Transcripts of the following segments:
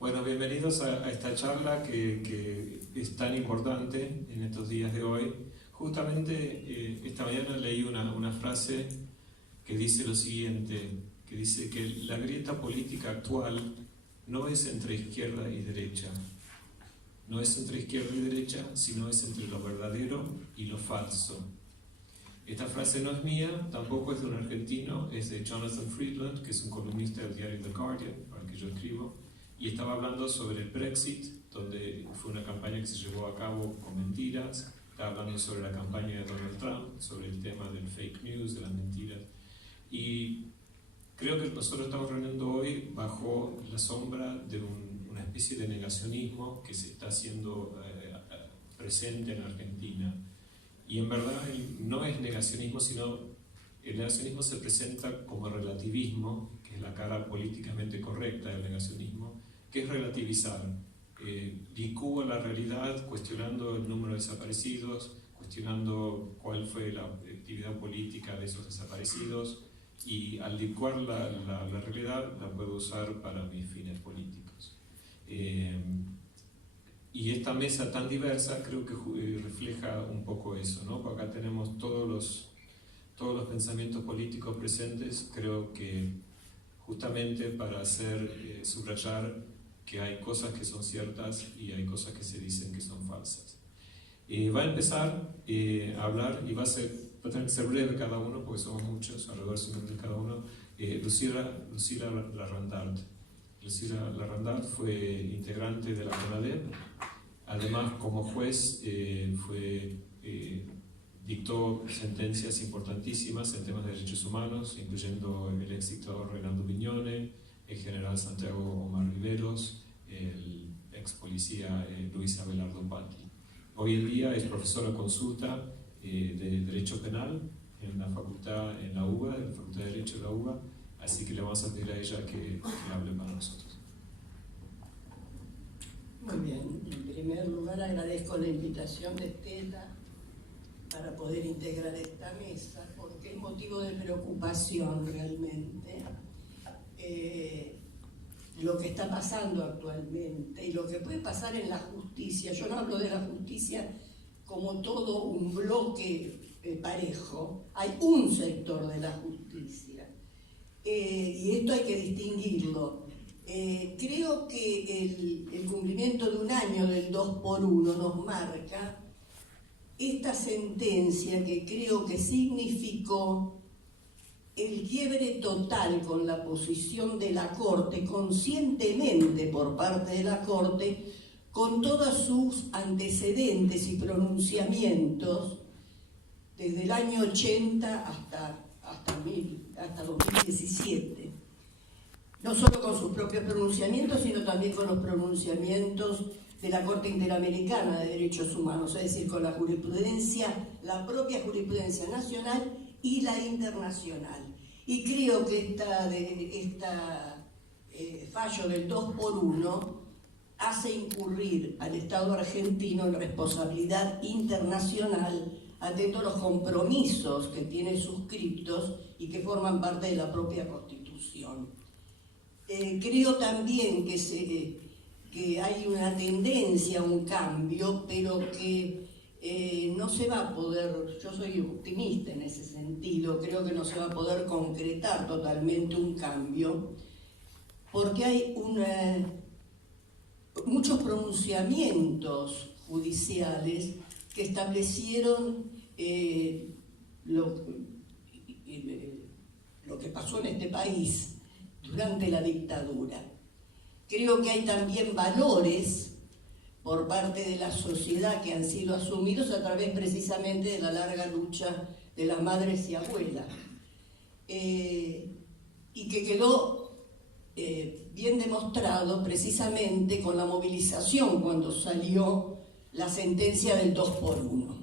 Bueno, bienvenidos a esta charla que es tan importante en estos días de hoy. Justamente esta mañana leí una frase que dice lo siguiente, que dice que la grieta política actual no es entre izquierda y derecha, no es entre izquierda y derecha, sino es entre lo verdadero y lo falso. Esta frase no es mía, tampoco es de un argentino, es de Jonathan Freedland, que es un columnista del diario The Guardian, para el que yo escribo, y estaba hablando sobre el Brexit, donde fue una campaña que se llevó a cabo con mentiras. Estaba hablando sobre la campaña de Donald Trump, sobre el tema del fake news, de las mentiras. Y creo que nosotros estamos reuniendo hoy bajo la sombra de una especie de negacionismo que se está haciendo presente en Argentina. Y en verdad no es negacionismo, sino el negacionismo se presenta como relativismo, que es la cara políticamente correcta del negacionismo, que es relativizar. Licúa la realidad cuestionando el número de desaparecidos, cuestionando cuál fue la actividad política de esos desaparecidos, y al licuar la realidad la puedo usar para mis fines políticos. Y esta mesa tan diversa creo que refleja un poco eso, ¿no? Porque acá tenemos todos los pensamientos políticos presentes, creo que justamente para subrayar que hay cosas que son ciertas y hay cosas que se dicen que son falsas. Va a empezar a hablar, y va a tener que ser breve cada uno, porque somos muchos, alrededor de 5 minutos cada uno, Lucila Larrandart. Lucila Larrandart fue integrante de la CONADEP. Además, como juez, dictó sentencias importantísimas en temas de derechos humanos, incluyendo el ex dictador Reynaldo Viñones, el general Santiago Omar Riveros, el ex policía Luis Abelardo Patti. Hoy en día es profesora consulta de Derecho Penal en la facultad, en la UBA, en la Facultad de Derecho de la UBA, así que le vamos a pedir a ella que hable para nosotros. Muy bien, en primer lugar agradezco la invitación de Estela para poder integrar esta mesa, porque es motivo de preocupación realmente lo que está pasando actualmente y lo que puede pasar en la justicia. Yo no hablo de la justicia como todo un bloque parejo, hay un sector de la justicia y esto hay que distinguirlo. Creo que el cumplimiento de un año del 2x1 nos marca esta sentencia que creo que significó el quiebre total con la posición de la Corte, conscientemente por parte de la Corte, con todos sus antecedentes y pronunciamientos desde el año 80 hasta 2017. No solo con sus propios pronunciamientos, sino también con los pronunciamientos de la Corte Interamericana de Derechos Humanos, es decir, con la jurisprudencia, la propia jurisprudencia nacional y la internacional. Y creo que fallo del 2x1 hace incurrir al Estado argentino en responsabilidad internacional atento a los compromisos que tiene suscriptos y que forman parte de la propia Constitución. Creo también que hay una tendencia a un cambio, pero que no se va a poder, yo soy optimista en ese sentido, creo que no se va a poder concretar totalmente un cambio, porque hay muchos pronunciamientos judiciales que establecieron lo que pasó en este país durante la dictadura. Creo que hay también valores por parte de la sociedad que han sido asumidos a través precisamente de la larga lucha de las madres y abuelas, y que quedó bien demostrado precisamente con la movilización cuando salió la sentencia del 2x1.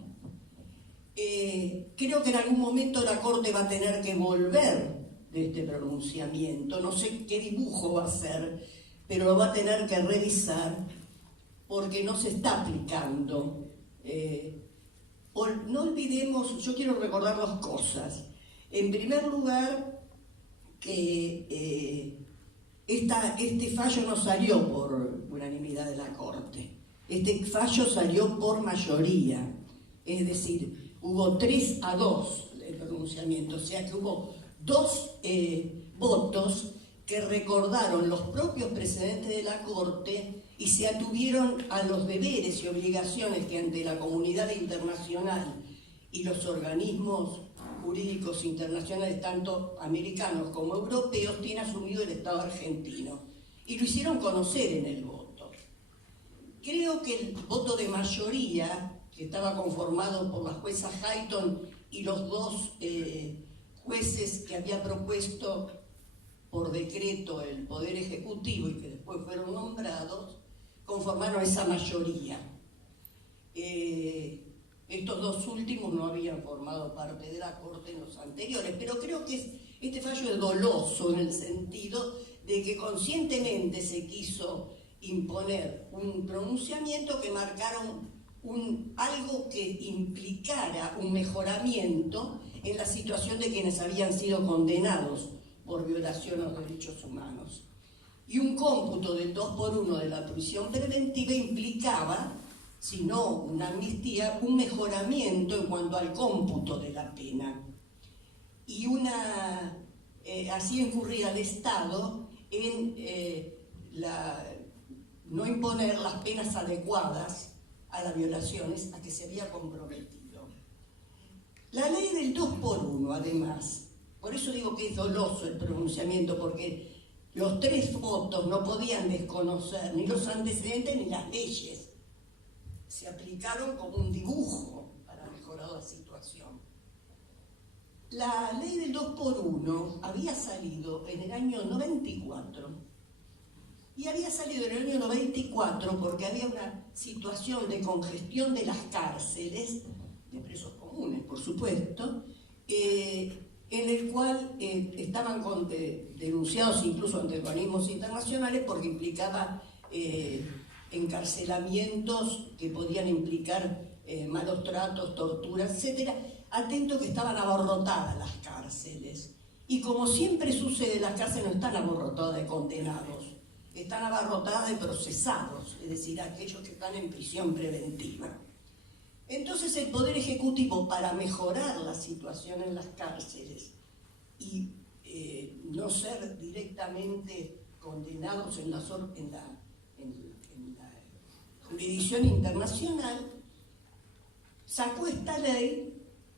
Creo que en algún momento la Corte va a tener que volver de este pronunciamiento, no sé qué dibujo va a hacer, pero lo va a tener que revisar porque no se está aplicando. No olvidemos, yo quiero recordar dos cosas. En primer lugar, que este fallo no salió por unanimidad de la Corte. Este fallo salió por mayoría. Es decir, hubo 3-2 el pronunciamiento, o sea que hubo 2 votos que recordaron los propios precedentes de la Corte y se atuvieron a los deberes y obligaciones que ante la comunidad internacional y los organismos jurídicos internacionales, tanto americanos como europeos, tiene asumido el Estado argentino. Y lo hicieron conocer en el voto. Creo que el voto de mayoría, que estaba conformado por la jueza Hayton y los 2 jueces que había propuesto por decreto el Poder Ejecutivo y que después fueron nombrados, conformaron esa mayoría. Estos 2 últimos no habían formado parte de la Corte en los anteriores, pero creo que este fallo es doloso en el sentido de que conscientemente se quiso imponer un pronunciamiento que marcara algo que implicara un mejoramiento en la situación de quienes habían sido condenados por violación a los derechos humanos. Y un cómputo del 2x1 de la prisión preventiva implicaba, si no una amnistía, un mejoramiento en cuanto al cómputo de la pena. Y así incurría el Estado en no imponer las penas adecuadas a las violaciones a que se había comprometido. La ley del 2x1, además, por eso digo que es doloso el pronunciamiento, porque los 3 votos no podían desconocer ni los antecedentes ni las leyes. Se aplicaron como un dibujo para mejorar la situación. La ley del 2x1 había salido en el año 94. Y había salido en el año 94 porque había una situación de congestión de las cárceles, de presos comunes, por supuesto, en el cual estaban denunciados incluso ante organismos internacionales porque implicaba encarcelamientos que podían implicar malos tratos, torturas, etc. Atento que estaban abarrotadas las cárceles. Y como siempre sucede, las cárceles no están abarrotadas de condenados, están abarrotadas de procesados, es decir, aquellos que están en prisión preventiva. Entonces el Poder Ejecutivo, para mejorar la situación en las cárceles y no ser directamente condenados en la jurisdicción internacional, sacó esta ley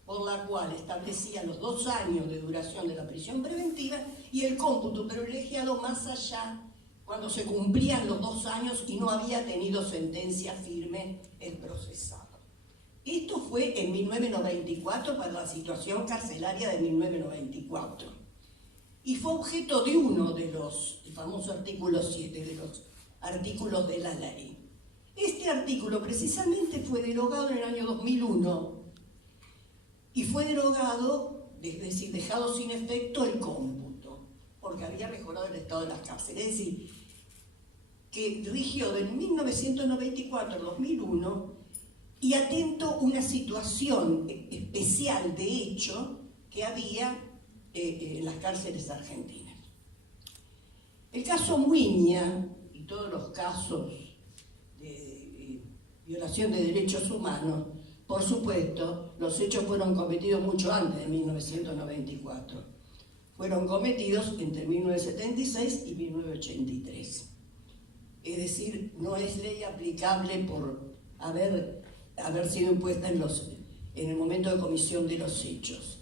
por la cual establecía los 2 años de duración de la prisión preventiva y el cómputo privilegiado más allá cuando se cumplían los 2 años y no había tenido sentencia firme el procesado. Esto fue en 1994 para la situación carcelaria de 1994 y fue objeto de uno de los, el famoso artículo 7, de los artículos de la ley. Este artículo precisamente fue derogado en el año 2001 y fue derogado, es decir, dejado sin efecto el cómputo, porque había mejorado el estado de las cárceles. Es decir, que rigió del 1994 al 2001 y atento una situación especial de hecho que había en las cárceles argentinas. El caso Muiña y todos los casos de violación de derechos humanos, por supuesto, los hechos fueron cometidos mucho antes de 1994. Fueron cometidos entre 1976 y 1983. Es decir, no es ley aplicable por haber sido impuesta en el momento de comisión de los hechos.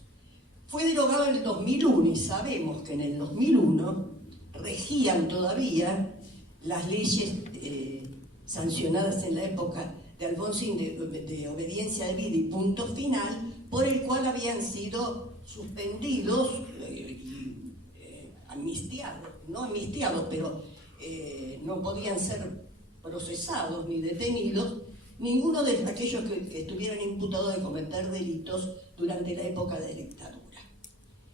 Fue derogado en el 2001 y sabemos que en el 2001 regían todavía las leyes sancionadas en la época de Alfonsín de obediencia de vida y punto final, por el cual habían sido suspendidos y amnistiados, no amnistiados, pero no podían ser procesados ni detenidos ninguno de aquellos que estuvieran imputados de cometer delitos durante la época de dictadura.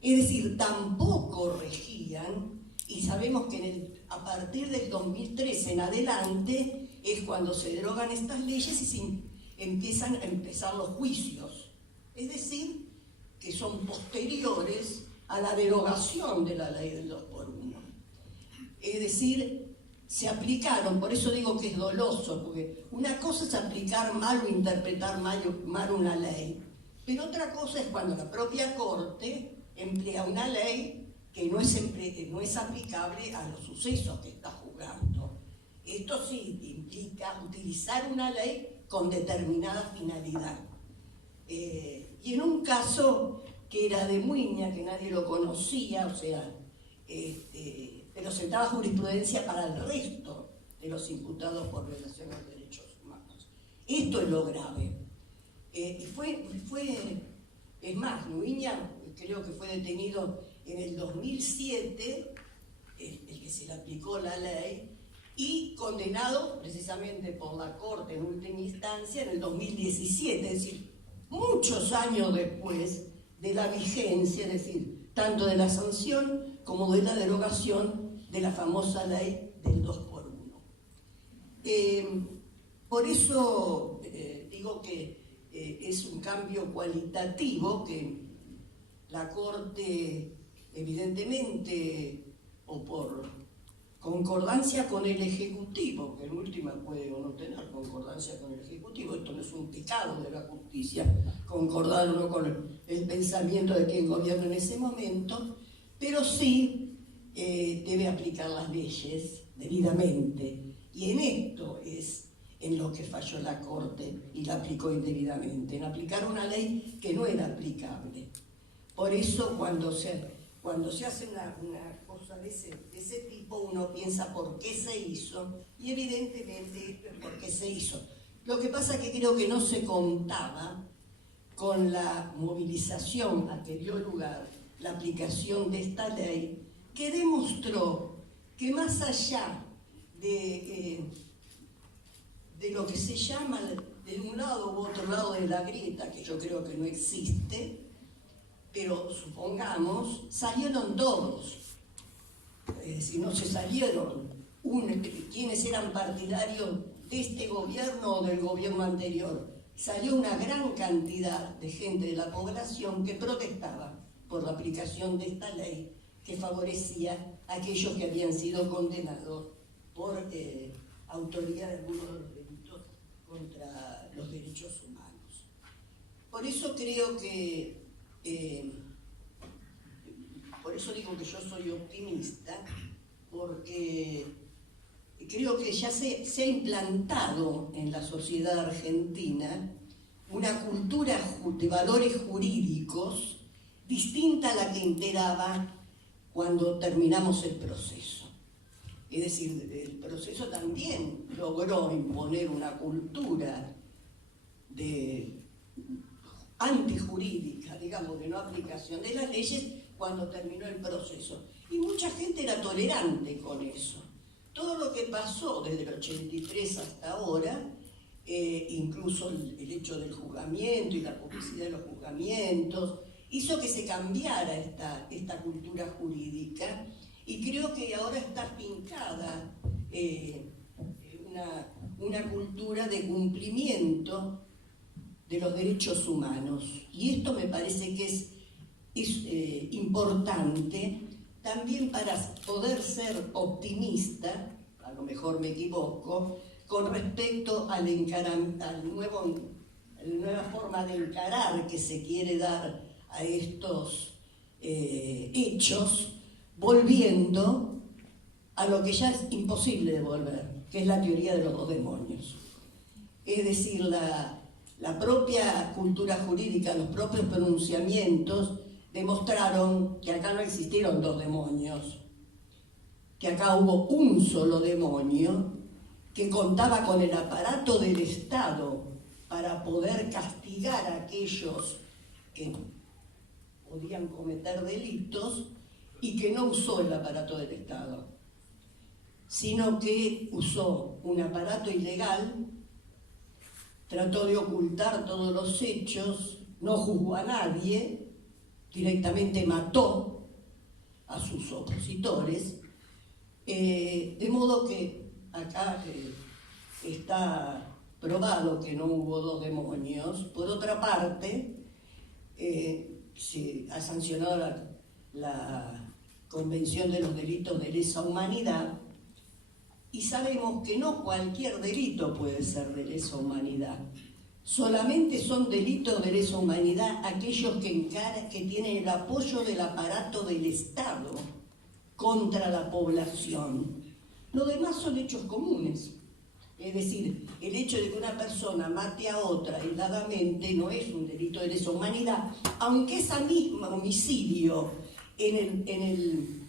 Es decir, tampoco regían, y sabemos que a partir del 2013 en adelante es cuando se derogan estas leyes y se empiezan a empezar los juicios. Es decir, que son posteriores a la derogación de la ley del 2x1. Es decir, se aplicaron, por eso digo que es doloso, porque una cosa es aplicar mal o interpretar mal una ley, pero otra cosa es cuando la propia Corte emplea una ley que no es aplicable a los sucesos que está juzgando. Esto sí implica utilizar una ley con determinada finalidad. Y en un caso que era de Muiña, que nadie lo conocía, o sea, pero sentaba jurisprudencia para el resto de los imputados por violación de los derechos humanos. Esto es lo grave. Es más, Muiña creo que fue detenido en el 2007, el que se le aplicó la ley, y condenado precisamente por la Corte en última instancia en el 2017, es decir, muchos años después de la vigencia, es decir, tanto de la sanción como de la derogación de la famosa ley del 2x1. Por eso digo que es un cambio cualitativo que la Corte, evidentemente, o por concordancia con el Ejecutivo, que en última puede o no tener concordancia con el Ejecutivo, esto no es un pecado de la justicia, concordar o no con el pensamiento de quien gobierna en ese momento, pero sí debe aplicar las leyes debidamente. Y en esto es en lo que falló la Corte y la aplicó indebidamente, en aplicar una ley que no era aplicable. Por eso cuando se hace una cosa de ese tipo, uno piensa por qué se hizo, y evidentemente esto es por qué se hizo. Lo que pasa es que creo que no se contaba con la movilización a que dio lugar la aplicación de esta ley, que demostró que más allá de lo que se llama de un lado u otro lado de la grieta, que yo creo que no existe, pero supongamos, salieron todos. Es decir, no se salieron quienes eran partidarios de este gobierno o del gobierno anterior. Salió una gran cantidad de gente de la población que protestaba por la aplicación de esta ley que favorecía a aquellos que habían sido condenados por autoría de algunos de los delitos contra los derechos humanos. Por eso creo que por eso digo que yo soy optimista, porque creo que ya se ha implantado en la sociedad argentina una cultura de valores jurídicos distinta a la que imperaba cuando terminamos el proceso. Es decir, el proceso también logró imponer una cultura antijurídica, digamos, de no aplicación de las leyes cuando terminó el proceso. Y mucha gente era tolerante con eso. Todo lo que pasó desde el 83 hasta ahora, incluso el hecho del juzgamiento y la publicidad de los juzgamientos, hizo que se cambiara esta cultura jurídica, y creo que ahora está fincada una cultura de cumplimiento de los derechos humanos. Y esto me parece que es importante también para poder ser optimista, a lo mejor me equivoco, con respecto a la nueva forma de encarar que se quiere dar a estos hechos, volviendo a lo que ya es imposible de volver, que es la teoría de los dos demonios. Es decir, la propia cultura jurídica, los propios pronunciamientos demostraron que acá no existieron dos demonios, que acá hubo un solo demonio que contaba con el aparato del Estado para poder castigar a aquellos que podían cometer delitos, y que no usó el aparato del Estado, sino que usó un aparato ilegal, trató de ocultar todos los hechos, no juzgó a nadie, directamente mató a sus opositores, de modo que acá está probado que no hubo dos demonios. Por otra parte, se ha sancionado la Convención de los Delitos de Lesa Humanidad, y sabemos que no cualquier delito puede ser de lesa humanidad. Solamente son delitos de lesa humanidad aquellos que tienen el apoyo del aparato del Estado contra la población. Lo demás son hechos comunes. Es decir, el hecho de que una persona mate a otra aisladamente no es un delito de lesa humanidad, aunque ese mismo homicidio en el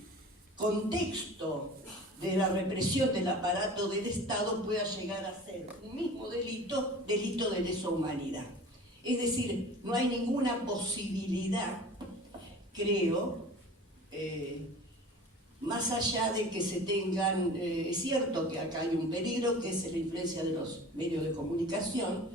contexto de la represión del aparato del Estado pueda llegar a ser un mismo delito de lesa humanidad. Es decir, no hay ninguna posibilidad, creo, más allá de que se tengan, es cierto que acá hay un peligro, que es la influencia de los medios de comunicación.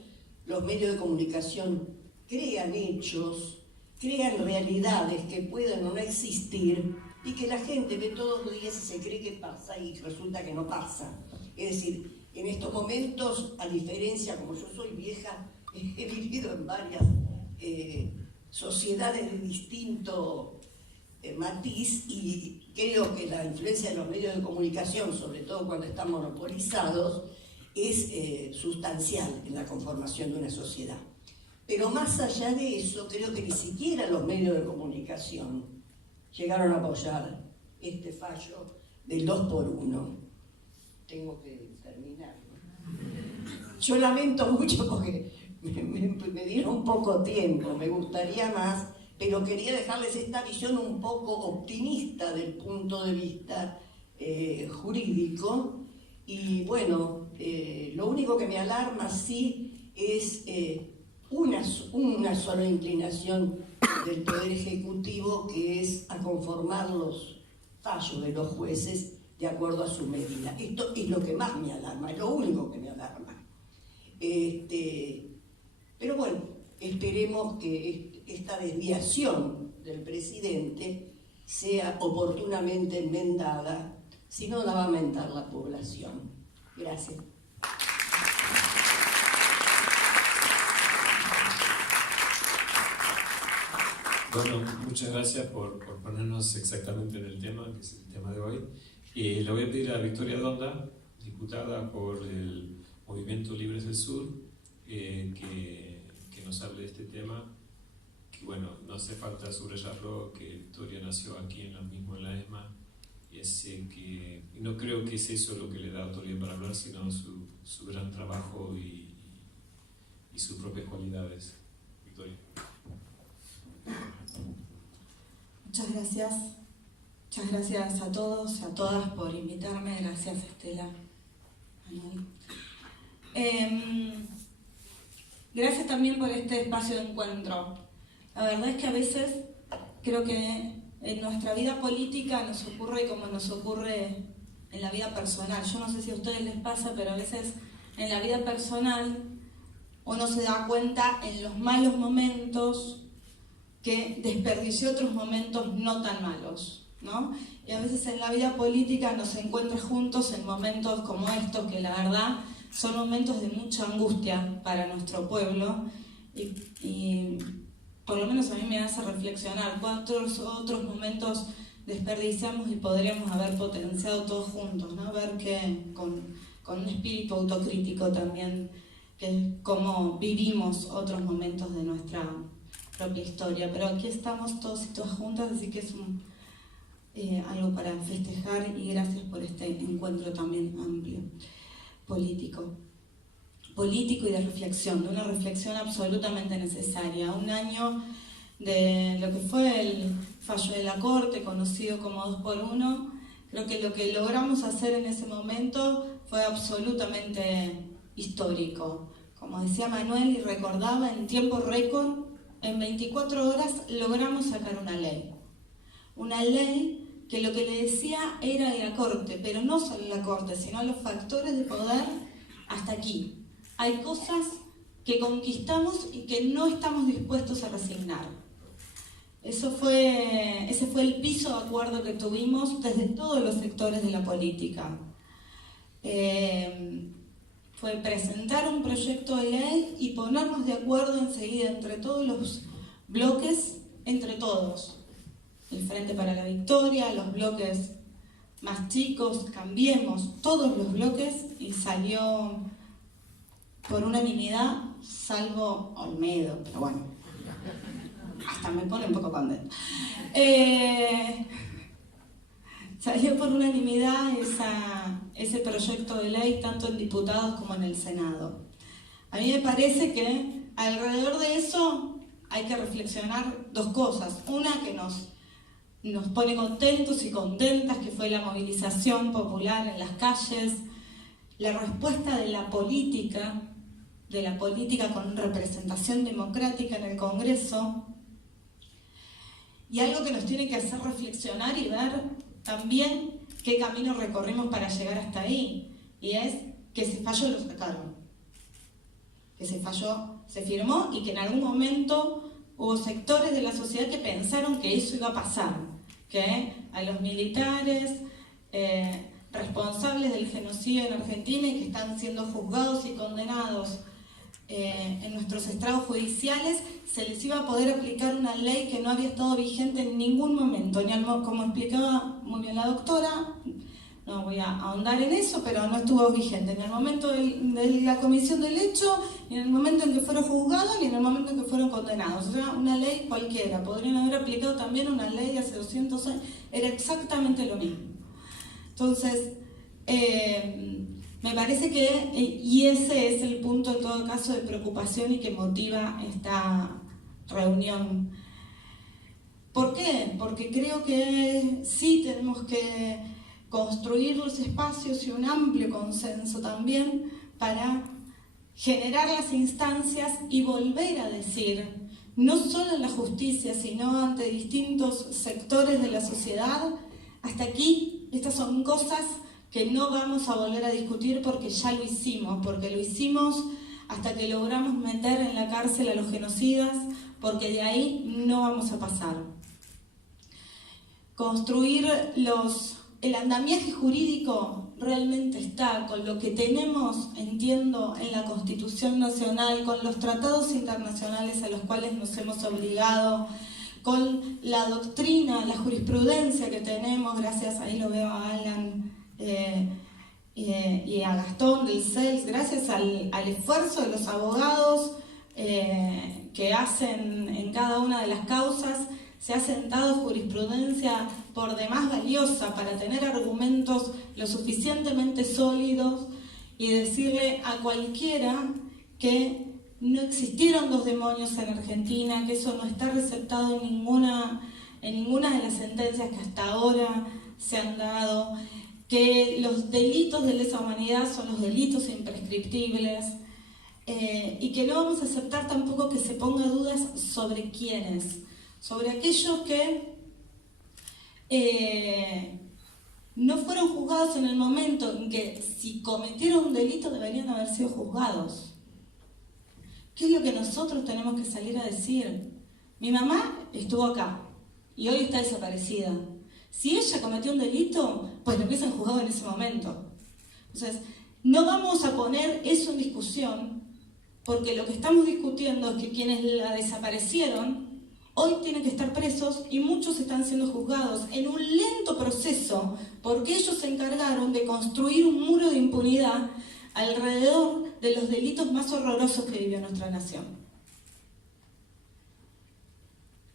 Los medios de comunicación crean hechos, crean realidades que pueden o no existir, y que la gente ve todos los días y se cree que pasa y resulta que no pasa. Es decir, en estos momentos, a diferencia, como yo soy vieja, he vivido en varias sociedades de distinto matiz, y creo que la influencia de los medios de comunicación, sobre todo cuando están monopolizados, es sustancial en la conformación de una sociedad. Pero más allá de eso, creo que ni siquiera los medios de comunicación llegaron a apoyar este fallo del 2x1. Tengo que terminar, ¿no? Yo lamento mucho porque me dieron poco tiempo, me gustaría más, pero quería dejarles esta visión un poco optimista del punto de vista jurídico. Y bueno, lo único que me alarma sí es una sola inclinación del Poder Ejecutivo, que es a conformar los fallos de los jueces de acuerdo a su medida. Esto es lo que más me alarma, es lo único que me alarma. Pero bueno, esperemos que esta desviación del presidente sea oportunamente enmendada, si no la va a aumentar la población. Gracias. Bueno, muchas gracias por ponernos exactamente en el tema, que es el tema de hoy. Le voy a pedir a Victoria Donda, diputada por el Movimiento Libres del Sur, que nos hable de este tema, que bueno, no hace falta subrayarlo, que Victoria nació aquí mismo en la ESMA, y no creo que es eso lo que le da autoridad para hablar, sino su gran trabajo y sus propias cualidades. Victoria. Muchas gracias. Muchas gracias a todos, a todas por invitarme. Gracias, Estela. Gracias también por este espacio de encuentro. La verdad es que a veces creo que en nuestra vida política nos ocurre como nos ocurre en la vida personal. Yo no sé si a ustedes les pasa, pero a veces en la vida personal uno se da cuenta en los malos momentos que desperdició otros momentos no tan malos, ¿no? Y a veces en la vida política nos encuentra juntos en momentos como estos, que la verdad son momentos de mucha angustia para nuestro pueblo, y por lo menos a mí me hace reflexionar cuántos otros momentos desperdiciamos y podríamos haber potenciado todos juntos, ¿no? Ver que con un espíritu autocrítico también, que cómo vivimos otros momentos de nuestra propia historia. Pero aquí estamos todos y todas juntas, así que es algo para festejar, y gracias por este encuentro también amplio, político y de reflexión, de una reflexión absolutamente necesaria. Un año de lo que fue el fallo de la Corte, conocido como 2x1, creo que lo que logramos hacer en ese momento fue absolutamente histórico. Como decía Manuel y recordaba, en tiempo récord, en 24 horas logramos sacar una ley. Una ley que lo que le decía era a la Corte, pero no solo a la Corte, sino a los factores de poder, hasta aquí. Hay cosas que conquistamos y que no estamos dispuestos a resignar. Ese fue el piso de acuerdo que tuvimos desde todos los sectores de la política. Fue presentar un proyecto de ley y ponernos de acuerdo enseguida entre todos los bloques, entre todos. El Frente para la Victoria, los bloques Más Chicos, Cambiemos, todos los bloques, y salió por unanimidad, salvo Olmedo, pero bueno, hasta me pone un poco contenta. Salió por unanimidad ese proyecto de ley, tanto en diputados como en el Senado. A mí me parece que alrededor de eso hay que reflexionar dos cosas. Una que nos pone contentos y contentas, que fue la movilización popular en las calles, la respuesta de la política con representación democrática en el Congreso, y algo que nos tiene que hacer reflexionar y ver también qué camino recorrimos para llegar hasta ahí, y es que ese fallo lo sacaron, que ese fallo se firmó y que en algún momento hubo sectores de la sociedad que pensaron que eso iba a pasar, que a los militares responsables del genocidio en Argentina y que están siendo juzgados y condenados en nuestros estrados judiciales, se les iba a poder aplicar una ley que no había estado vigente en ningún momento, como explicaba muy bien la doctora, no voy a ahondar en eso, pero no estuvo vigente ni en el momento de la comisión del hecho, ni en el momento en que fueron juzgados, ni en el momento en que fueron condenados. O sea, una ley cualquiera, podrían haber aplicado también una ley de hace 200 años, era exactamente lo mismo. Entonces, me parece que, y ese es el punto en todo caso de preocupación y que motiva esta reunión. ¿Por qué? Porque creo que sí tenemos que construir los espacios y un amplio consenso también para generar las instancias y volver a decir, no solo en la justicia, sino ante distintos sectores de la sociedad, hasta aquí, estas son cosas que no vamos a volver a discutir porque ya lo hicimos, hasta que logramos meter en la cárcel a los genocidas, porque de ahí no vamos a pasar. Construir el andamiaje jurídico realmente está con lo que tenemos, entiendo, en la Constitución Nacional, con los tratados internacionales a los cuales nos hemos obligado, con la doctrina, la jurisprudencia que tenemos, gracias, ahí lo veo a Alan y a Gastón del CELS, gracias al esfuerzo de los abogados que hacen en cada una de las causas, se ha sentado jurisprudencia por demás valiosa para tener argumentos lo suficientemente sólidos y decirle a cualquiera que no existieron dos demonios en Argentina, que eso no está receptado en ninguna de las sentencias que hasta ahora se han dado, que los delitos de lesa humanidad son los delitos imprescriptibles, y que no vamos a aceptar tampoco que se ponga dudas sobre quiénes, sobre aquellos que no fueron juzgados en el momento en que, si cometieron un delito, deberían haber sido juzgados. ¿Qué es lo que nosotros tenemos que salir a decir? Mi mamá estuvo acá y hoy está desaparecida. Si ella cometió un delito, pues lo hubiesen juzgado en ese momento. Entonces, no vamos a poner eso en discusión, porque lo que estamos discutiendo es que quienes la desaparecieron hoy tienen que estar presos y muchos están siendo juzgados en un lento proceso porque ellos se encargaron de construir un muro de impunidad alrededor de los delitos más horrorosos que vivió nuestra nación.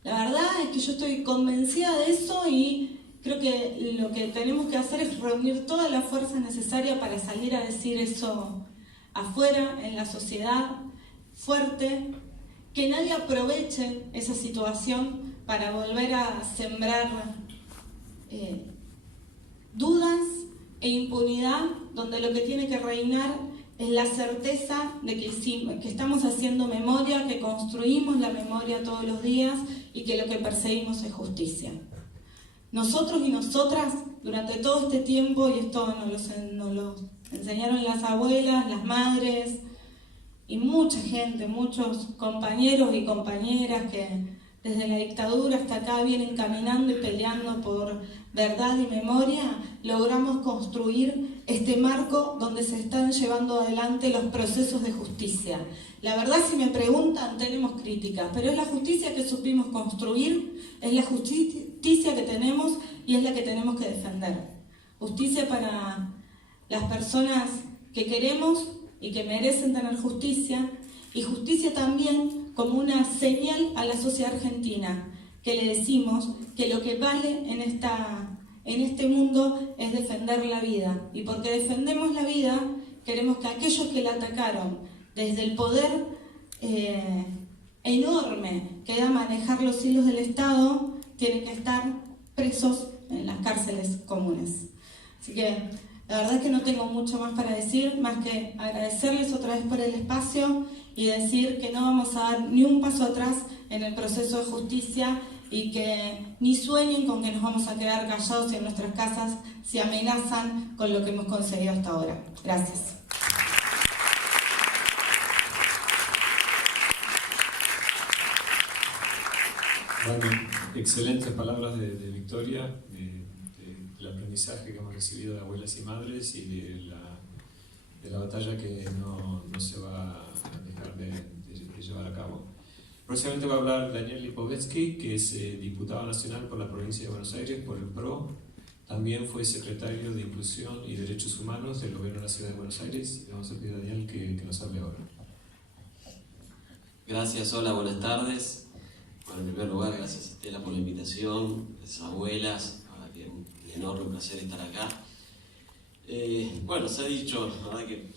La verdad es que yo estoy convencida de eso y creo que lo que tenemos que hacer es reunir toda la fuerza necesaria para salir a decir eso afuera, en la sociedad, fuerte, que nadie aproveche esa situación para volver a sembrar dudas e impunidad, donde lo que tiene que reinar es la certeza de que estamos haciendo memoria, que construimos la memoria todos los días y que lo que perseguimos es justicia. Nosotros y nosotras, durante todo este tiempo, y esto nos lo enseñaron las abuelas, las madres, y mucha gente, muchos compañeros y compañeras que desde la dictadura hasta acá vienen caminando y peleando por verdad y memoria, logramos construir este marco donde se están llevando adelante los procesos de justicia. La verdad, si me preguntan, tenemos críticas, pero es la justicia que supimos construir, es la justicia que tenemos y es la que tenemos que defender. justicia para las personas que queremos y que merecen tener justicia, y justicia también como una señal a la sociedad argentina, que le decimos que lo que vale en este mundo es defender la vida, y porque defendemos la vida queremos que aquellos que la atacaron desde el poder enorme que da manejar los hilos del Estado tienen que estar presos en las cárceles comunes. Así que la verdad es que no tengo mucho más para decir, más que agradecerles otra vez por el espacio y decir que no vamos a dar ni un paso atrás en el proceso de justicia, y que ni sueñen con que nos vamos a quedar callados en nuestras casas si amenazan con lo que hemos conseguido hasta ahora. Gracias. Bueno, excelentes palabras de Victoria, del aprendizaje que hemos recibido de abuelas y madres, y de la batalla que no se va a dejar de llevar a cabo. Próximamente va a hablar Daniel Lipovetsky, que es diputado nacional por la provincia de Buenos Aires, por el PRO. También fue secretario de Inclusión y Derechos Humanos del Gobierno de la Ciudad de Buenos Aires. Le vamos a pedir a Daniel que nos hable ahora. Gracias, hola, buenas tardes. Bueno, en primer lugar, gracias Estela por la invitación, gracias abuelas, que un enorme placer estar acá. Bueno, se ha dicho, la verdad que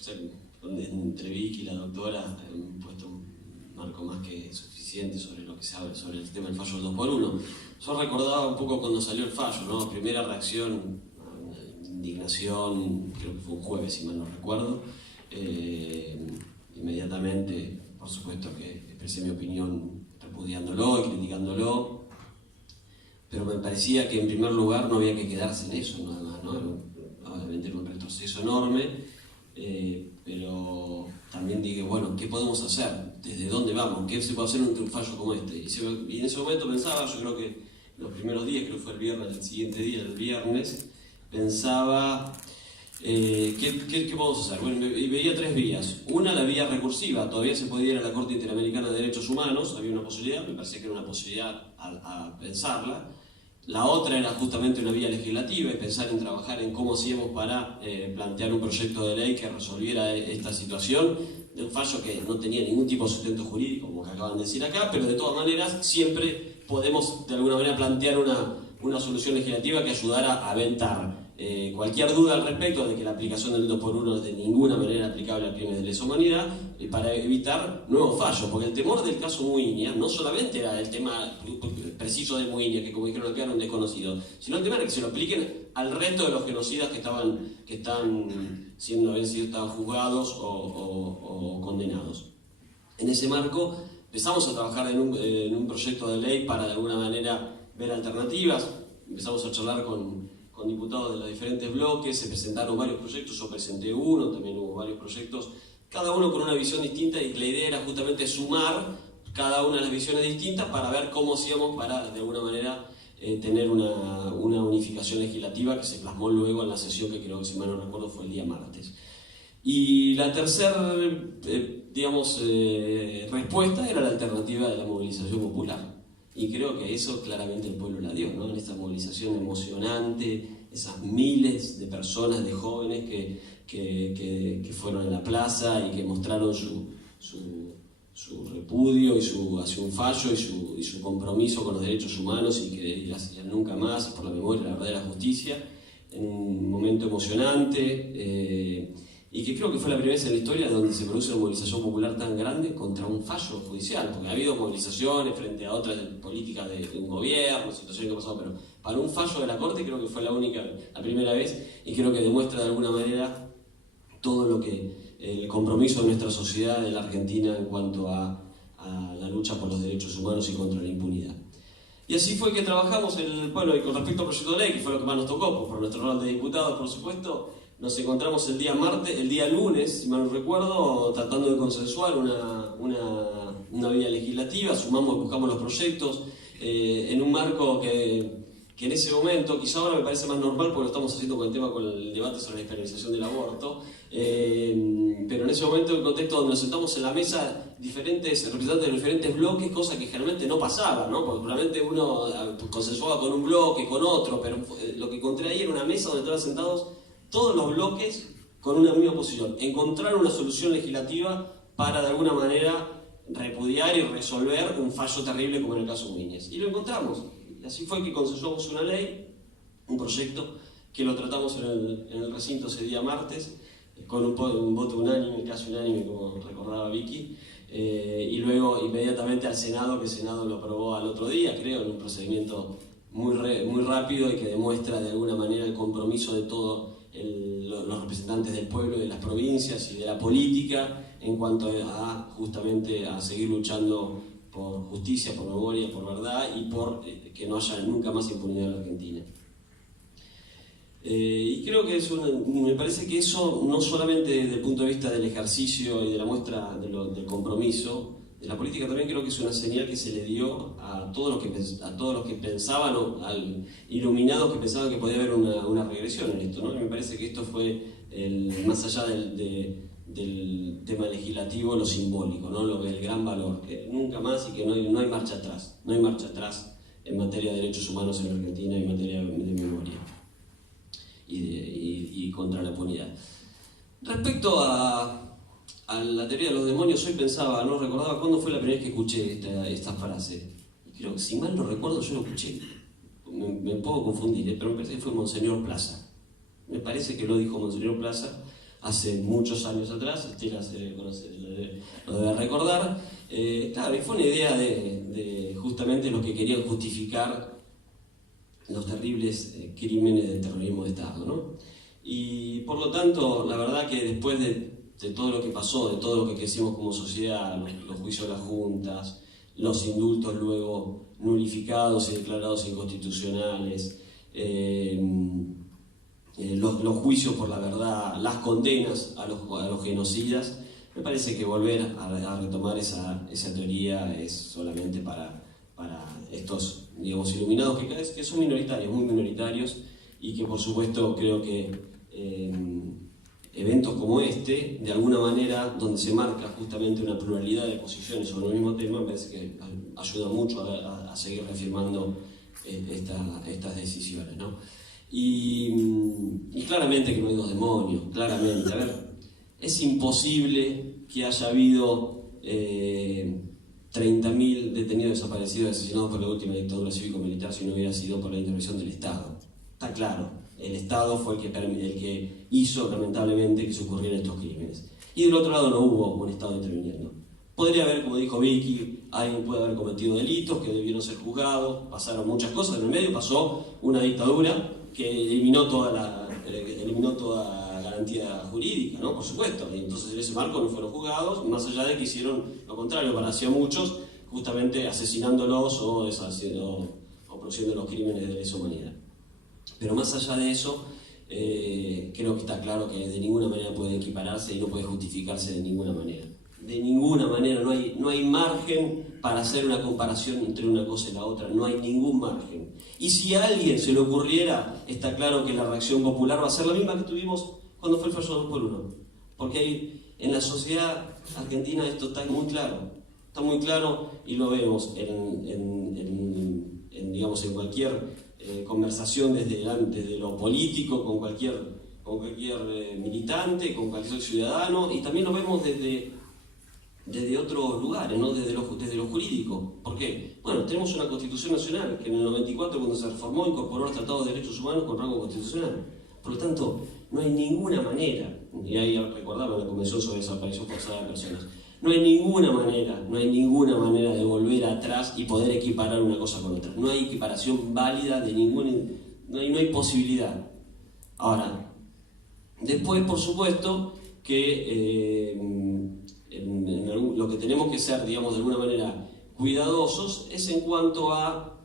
entre Vicky y la doctora han puesto un marco más que suficiente sobre lo que se habla, sobre el tema del fallo del 2x1. Yo recordaba un poco cuando salió el fallo, ¿no? Primera reacción, indignación, creo que fue un jueves, si mal no recuerdo. Inmediatamente, por supuesto que expresé mi opinión repudiándolo y criticándolo, pero me parecía que en primer lugar no había que quedarse en eso nada más, ¿no? Obviamente era un retroceso enorme, pero también dije, bueno, ¿qué podemos hacer? ¿Desde dónde vamos? ¿Qué se puede hacer ante un fallo como este? Y en ese momento pensaba, yo creo que los primeros días, creo que fue el viernes, el siguiente día, el viernes, pensaba, ¿qué podemos hacer? Bueno, y veía tres vías. Una, la vía recursiva, todavía se podía ir a la Corte Interamericana de Derechos Humanos, había una posibilidad, me parecía que era una posibilidad a pensarla. La otra era justamente una vía legislativa y pensar en trabajar en cómo hacíamos para plantear un proyecto de ley que resolviera esta situación, de un fallo que no tenía ningún tipo de sustento jurídico, como que acaban de decir acá, pero de todas maneras siempre podemos de alguna manera plantear una solución legislativa que ayudara a aventar cualquier duda al respecto de que la aplicación del 2x1 es de ninguna manera aplicable a crímenes de lesa humanidad, para evitar nuevos fallos, porque el temor del caso Muiña no solamente era el tema preciso de Muiña, que como dijeron acá era un desconocido, sino el tema era que se lo apliquen al resto de los genocidas que están siendo vencidos, estaban juzgados o condenados. En ese marco empezamos a trabajar en un proyecto de ley para de alguna manera ver alternativas, empezamos a charlar con diputados de los diferentes bloques, se presentaron varios proyectos, yo presenté uno, también hubo varios proyectos, cada uno con una visión distinta, y la idea era justamente sumar cada una de las visiones distintas para ver cómo hacíamos para, de alguna manera, tener una unificación legislativa que se plasmó luego en la sesión que creo que, si mal no recuerdo, fue el día martes. Y la tercera, respuesta era la alternativa de la movilización popular. Y creo que eso claramente el pueblo la dio, ¿no? En esta movilización emocionante, esas miles de personas, de jóvenes que fueron a la plaza y que mostraron su repudio hacia un fallo y su compromiso con los derechos humanos y que hacían nunca más por la memoria, la verdad, de la justicia, en un momento emocionante. Y que creo que fue la primera vez en la historia donde se produce una movilización popular tan grande contra un fallo judicial, porque ha habido movilizaciones frente a otras políticas de un gobierno, situaciones que han pasado, pero para un fallo de la Corte creo que fue la primera vez, y creo que demuestra de alguna manera todo lo que el compromiso de nuestra sociedad de la Argentina en cuanto a la lucha por los derechos humanos y contra la impunidad. Y así fue que trabajamos, y con respecto al proyecto de ley, que fue lo que más nos tocó, pues por nuestro rol de diputados, por supuesto. Nos encontramos el día lunes, si mal no recuerdo, tratando de consensuar una vía legislativa, buscamos los proyectos en un marco que que en ese momento, quizá ahora me parece más normal porque lo estamos haciendo con el debate sobre la despenalización del aborto, pero en ese momento, en el contexto donde nos sentamos en la mesa diferentes representantes de diferentes bloques, cosa que generalmente no pasaba, ¿no? Porque realmente uno consensuaba con un bloque, con otro, pero lo que encontré ahí era una mesa donde estaban sentados todos los bloques con una misma posición, encontrar una solución legislativa para de alguna manera repudiar y resolver un fallo terrible como en el caso Núñez. Y lo encontramos. Así fue que consensuamos una ley, un proyecto, que lo tratamos en el recinto ese día martes, con un voto unánime, casi unánime, como recordaba Vicky, y luego inmediatamente al Senado, que el Senado lo aprobó al otro día, creo, en un procedimiento muy rápido y que demuestra de alguna manera el compromiso de todos los representantes del pueblo, de las provincias y de la política en cuanto a justamente a seguir luchando por justicia, por memoria, por verdad y por que no haya nunca más impunidad en la Argentina. Y creo que me parece que eso, no solamente desde el punto de vista del ejercicio y de la muestra del compromiso de la política, también creo que es una señal que se le dio a todos los que pensaban, o al iluminados que pensaban que podía haber una regresión en esto, ¿no? Y me parece que esto fue, más allá del tema legislativo, lo simbólico, ¿no? El gran valor, que nunca más y que no hay marcha atrás, no hay marcha atrás en materia de derechos humanos en Argentina y en materia de memoria y contra la impunidad. Respecto a la teoría de los demonios, hoy pensaba, no recordaba cuándo fue la primera vez que escuché esta frase. Creo que, si mal no recuerdo, yo lo escuché, me puedo confundir, pero me parece que fue Monseñor Plaza. Me parece que lo dijo Monseñor Plaza hace muchos años atrás, Estela lo debe recordar. Claro, y fue una idea de justamente los que querían justificar los terribles crímenes de terrorismo de Estado, ¿no? Y por lo tanto, la verdad que después de todo lo que pasó, de todo lo que hicimos como sociedad, los juicios de las juntas, los indultos luego nulificados y declarados inconstitucionales, los juicios por la verdad, las condenas a los genocidas, me parece que volver a retomar esa teoría es solamente para estos, digamos, iluminados que son minoritarios, muy minoritarios, y que por supuesto creo que eventos como este, de alguna manera, donde se marca justamente una pluralidad de posiciones sobre el mismo tema, me parece que ayuda mucho a seguir reafirmando estas decisiones, ¿no? Y claramente que no hay dos demonios, claramente. A ver, es imposible que haya habido 30.000 detenidos desaparecidos, asesinados por la última dictadura cívico-militar si no hubiera sido por la intervención del Estado. Está claro, el Estado fue el que hizo lamentablemente que se ocurrieran estos crímenes. Y del otro lado no hubo un Estado interviniendo. Podría haber, como dijo Vicky, alguien puede haber cometido delitos que debieron ser juzgados, pasaron muchas cosas, en el medio pasó una dictadura que eliminó toda garantía jurídica, ¿no? Por supuesto, y entonces en ese marco no fueron juzgados, más allá de que hicieron lo contrario, para hacia muchos, justamente asesinándolos o produciendo los crímenes de lesa humanidad. Pero más allá de eso, creo que está claro que de ninguna manera puede equipararse y no puede justificarse de ninguna manera. De ninguna manera, no hay margen para hacer una comparación entre una cosa y la otra, no hay ningún margen. Y si a alguien se le ocurriera, está claro que la reacción popular va a ser la misma que tuvimos cuando fue el fallo 2x1. Porque en la sociedad argentina esto está muy claro y lo vemos digamos, en cualquier conversación desde lo político, con cualquier militante, con cualquier ciudadano, y también lo vemos desde otros lugares, ¿no? desde lo jurídico. ¿Por qué? Bueno, tenemos una Constitución Nacional que en el 94, cuando se reformó, incorporó los Tratados de Derechos Humanos con rango constitucional. Por lo tanto, no hay ninguna manera, y ahí recordaba la Convención sobre Desaparición Forzada de Personas, no hay ninguna manera de volver atrás y poder equiparar una cosa con otra. No hay equiparación válida de no hay posibilidad. Ahora, después, por supuesto, que lo que tenemos que ser, digamos, de alguna manera cuidadosos es en cuanto a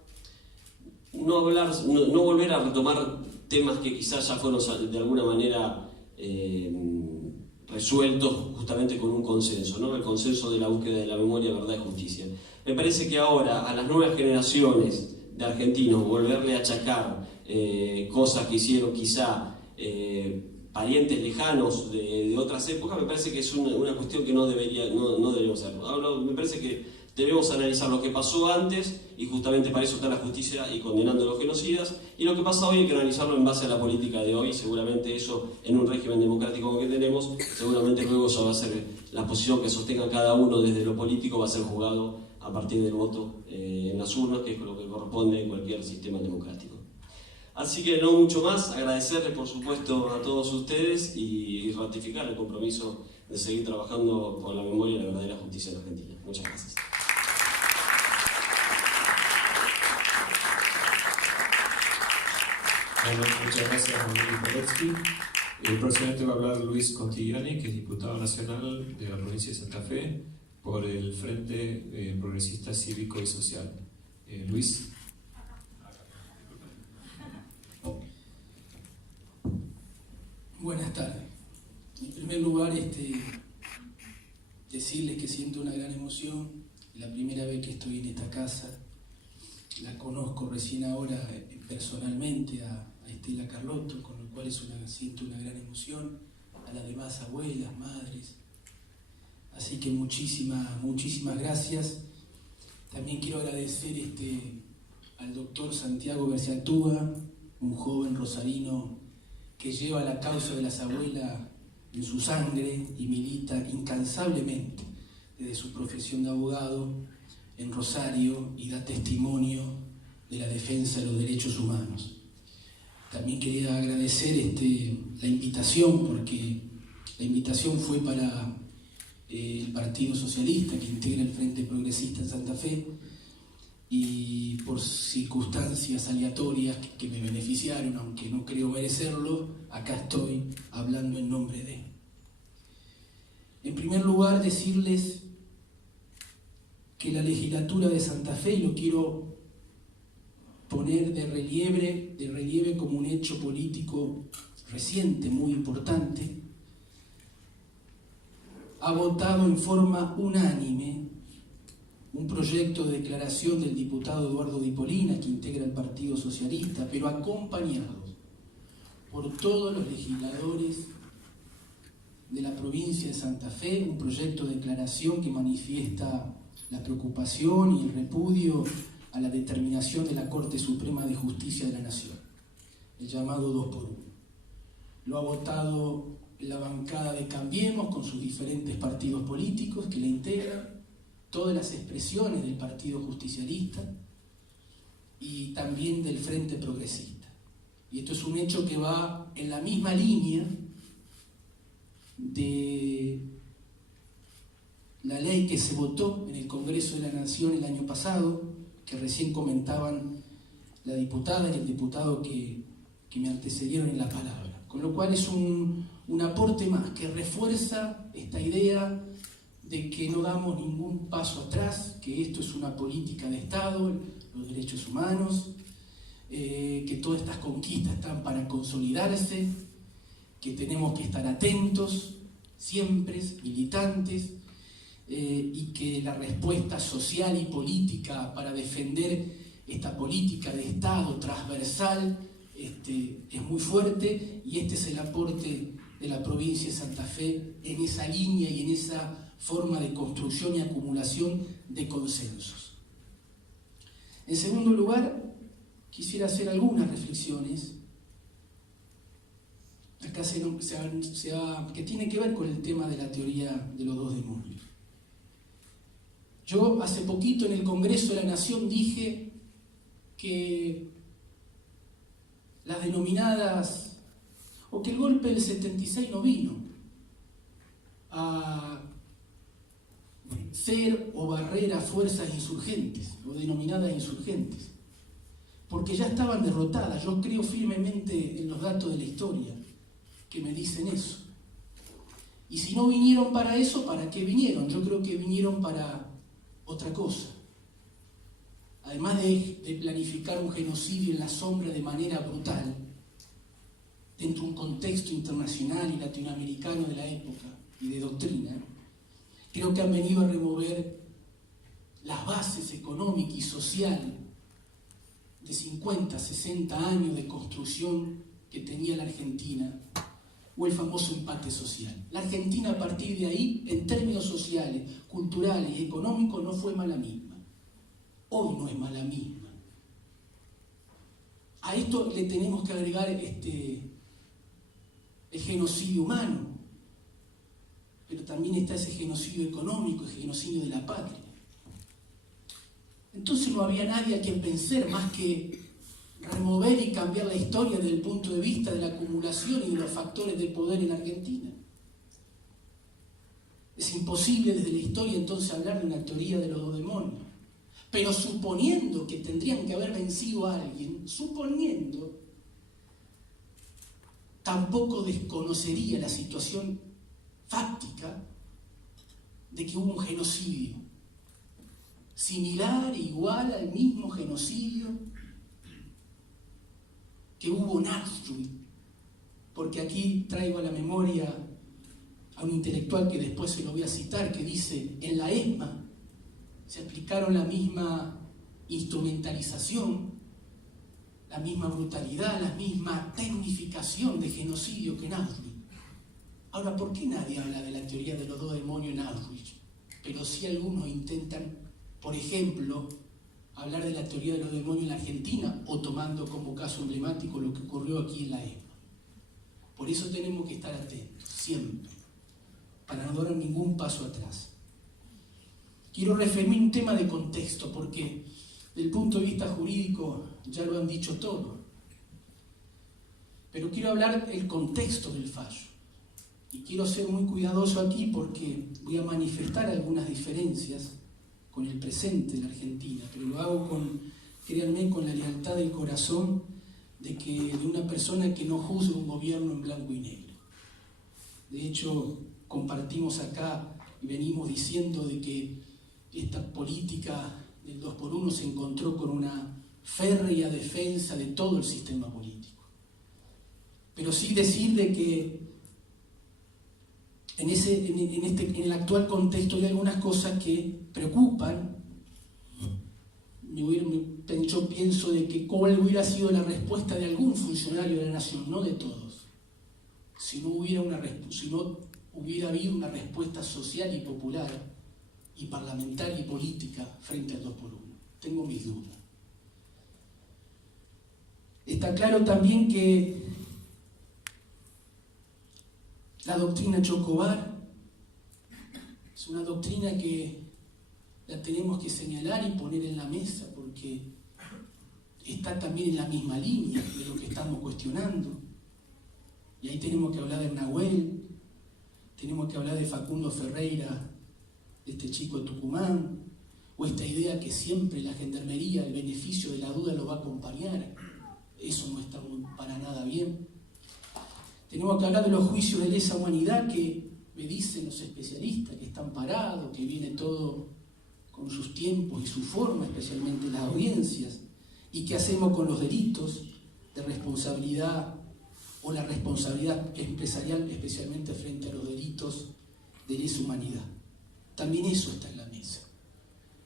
no volver a retomar temas que quizás ya fueron de alguna manera resueltos justamente con un consenso, ¿no? El consenso de la búsqueda de la memoria, verdad y justicia. Me parece que ahora a las nuevas generaciones de argentinos, volverle a achacar cosas que hicieron quizá parientes lejanos de otras épocas, me parece que es una cuestión que no deberíamos hacerlo. Ahora, me parece que debemos analizar lo que pasó antes, y justamente para eso está la justicia y condenando a los genocidas, y lo que pasa hoy hay que analizarlo en base a la política de hoy. Seguramente eso, en un régimen democrático como que tenemos, seguramente luego eso va a ser la posición que sostenga cada uno desde lo político, va a ser juzgado a partir del voto en las urnas, que es lo que corresponde en cualquier sistema democrático. Así que no mucho más, agradecerles por supuesto a todos ustedes y ratificar el compromiso de seguir trabajando por la memoria y la verdadera justicia en Argentina. Muchas gracias. Bueno, muchas gracias a Manuel Poletsky. Próximamente va a hablar Luis Contigliani, que es diputado nacional de la provincia de Santa Fe por el Frente Progresista Cívico y Social. Luis. Buenas tardes. En primer lugar, decirles que siento una gran emoción. La primera vez que estoy en esta casa, la conozco recién ahora personalmente a Estela Carlotto, con lo cual siento una gran emoción, a las demás abuelas, madres. Así que muchísimas gracias. También quiero agradecer al doctor Santiago Berciatúa, un joven rosarino que lleva la causa de las abuelas en su sangre y milita incansablemente desde su profesión de abogado en Rosario y da testimonio de la defensa de los derechos humanos. También quería agradecer la invitación, porque la invitación fue para el Partido Socialista, que integra el Frente Progresista en Santa Fe, y por circunstancias aleatorias que me beneficiaron, aunque no creo merecerlo, acá estoy hablando en nombre de. En primer lugar, decirles que la legislatura de Santa Fe, y lo quiero poner de relieve como un hecho político reciente, muy importante, ha votado en forma unánime un proyecto de declaración del diputado Eduardo Di Polina, que integra el Partido Socialista, pero acompañado por todos los legisladores de la provincia de Santa Fe, un proyecto de declaración que manifiesta la preocupación y el repudio a la determinación de la Corte Suprema de Justicia de la Nación, el llamado 2x1. Lo ha votado la bancada de Cambiemos con sus diferentes partidos políticos que la integran, todas las expresiones del Partido Justicialista y también del Frente Progresista. Y esto es un hecho que va en la misma línea de la ley que se votó en el Congreso de la Nación el año pasado, que recién comentaban la diputada y el diputado que me antecedieron en la palabra. Con lo cual es un aporte más que refuerza esta idea de que no damos ningún paso atrás, que esto es una política de Estado, los derechos humanos, que todas estas conquistas están para consolidarse, que tenemos que estar atentos, siempre, militantes, y que la respuesta social y política para defender esta política de Estado transversal es muy fuerte, y este es el aporte de la provincia de Santa Fe en esa línea y en esa forma de construcción y acumulación de consensos. En segundo lugar, quisiera hacer algunas reflexiones acá que tienen que ver con el tema de la teoría de los dos demonios. Yo hace poquito en el Congreso de la Nación dije que las denominadas, o que el golpe del 76 no vino a ser o barrer a fuerzas insurgentes o denominadas insurgentes, porque ya estaban derrotadas. Yo creo firmemente en los datos de la historia que me dicen eso. Y si no vinieron para eso, ¿para qué vinieron? Yo creo que vinieron para otra cosa. Además de planificar un genocidio en la sombra de manera brutal, dentro de un contexto internacional y latinoamericano de la época y de doctrina, creo que han venido a remover las bases económicas y sociales de 50, 60 años de construcción que tenía la Argentina, o el famoso empate social. La Argentina a partir de ahí, en términos sociales, culturales y económicos, no fue más la misma. Hoy no es más la misma. A esto le tenemos que agregar el genocidio humano, pero también está ese genocidio económico, el genocidio de la patria. Entonces no había nadie a quien vencer más que remover y cambiar la historia desde el punto de vista de la acumulación y de los factores de poder en Argentina. Es imposible desde la historia entonces hablar de una teoría de los dos demonios. Pero suponiendo que tendrían que haber vencido a alguien, suponiendo, tampoco desconocería la situación fáctica de que hubo un genocidio similar, igual al mismo genocidio que hubo en Auschwitz, porque aquí traigo a la memoria a un intelectual que después se lo voy a citar, que dice: en la ESMA se aplicaron la misma instrumentalización, la misma brutalidad, la misma tecnificación de genocidio que en Auschwitz. Ahora, ¿por qué nadie habla de la teoría de los dos demonios en Auschwitz? Pero sí algunos intentan, por ejemplo, hablar de la teoría de los demonios en la Argentina, o tomando como caso emblemático lo que ocurrió aquí en la ESMA. Por eso tenemos que estar atentos, siempre, para no dar ningún paso atrás. Quiero referirme a un tema de contexto, porque desde el punto de vista jurídico ya lo han dicho todo. Pero quiero hablar del contexto del fallo. Y quiero ser muy cuidadoso aquí porque voy a manifestar algunas diferencias con el presente de la Argentina, pero lo hago créanme, con la lealtad del corazón de una persona que no juzga un gobierno en blanco y negro. De hecho, compartimos acá y venimos diciendo de que esta política del 2x1 se encontró con una férrea defensa de todo el sistema político. Pero sí decir de que en el actual contexto hay algunas cosas que preocupan. Yo pienso de que cuál hubiera sido la respuesta de algún funcionario de la nación, no de todos, si no hubiera habido una respuesta social y popular y parlamentaria y política frente al 2x1. Tengo mis dudas. Está claro también que la doctrina Chocobar es una doctrina que la tenemos que señalar y poner en la mesa, porque está también en la misma línea de lo que estamos cuestionando. Y ahí tenemos que hablar de Nahuel, tenemos que hablar de Facundo Ferreira, este chico de Tucumán, o esta idea que siempre la gendarmería, el beneficio de la duda lo va a acompañar. Eso no está para nada bien. Tenemos que hablar de los juicios de lesa humanidad que me dicen los especialistas que están parados, que viene todo con sus tiempos y su forma, especialmente las audiencias, y qué hacemos con los delitos de responsabilidad o la responsabilidad empresarial, especialmente frente a los delitos de lesa humanidad. También eso está en la mesa.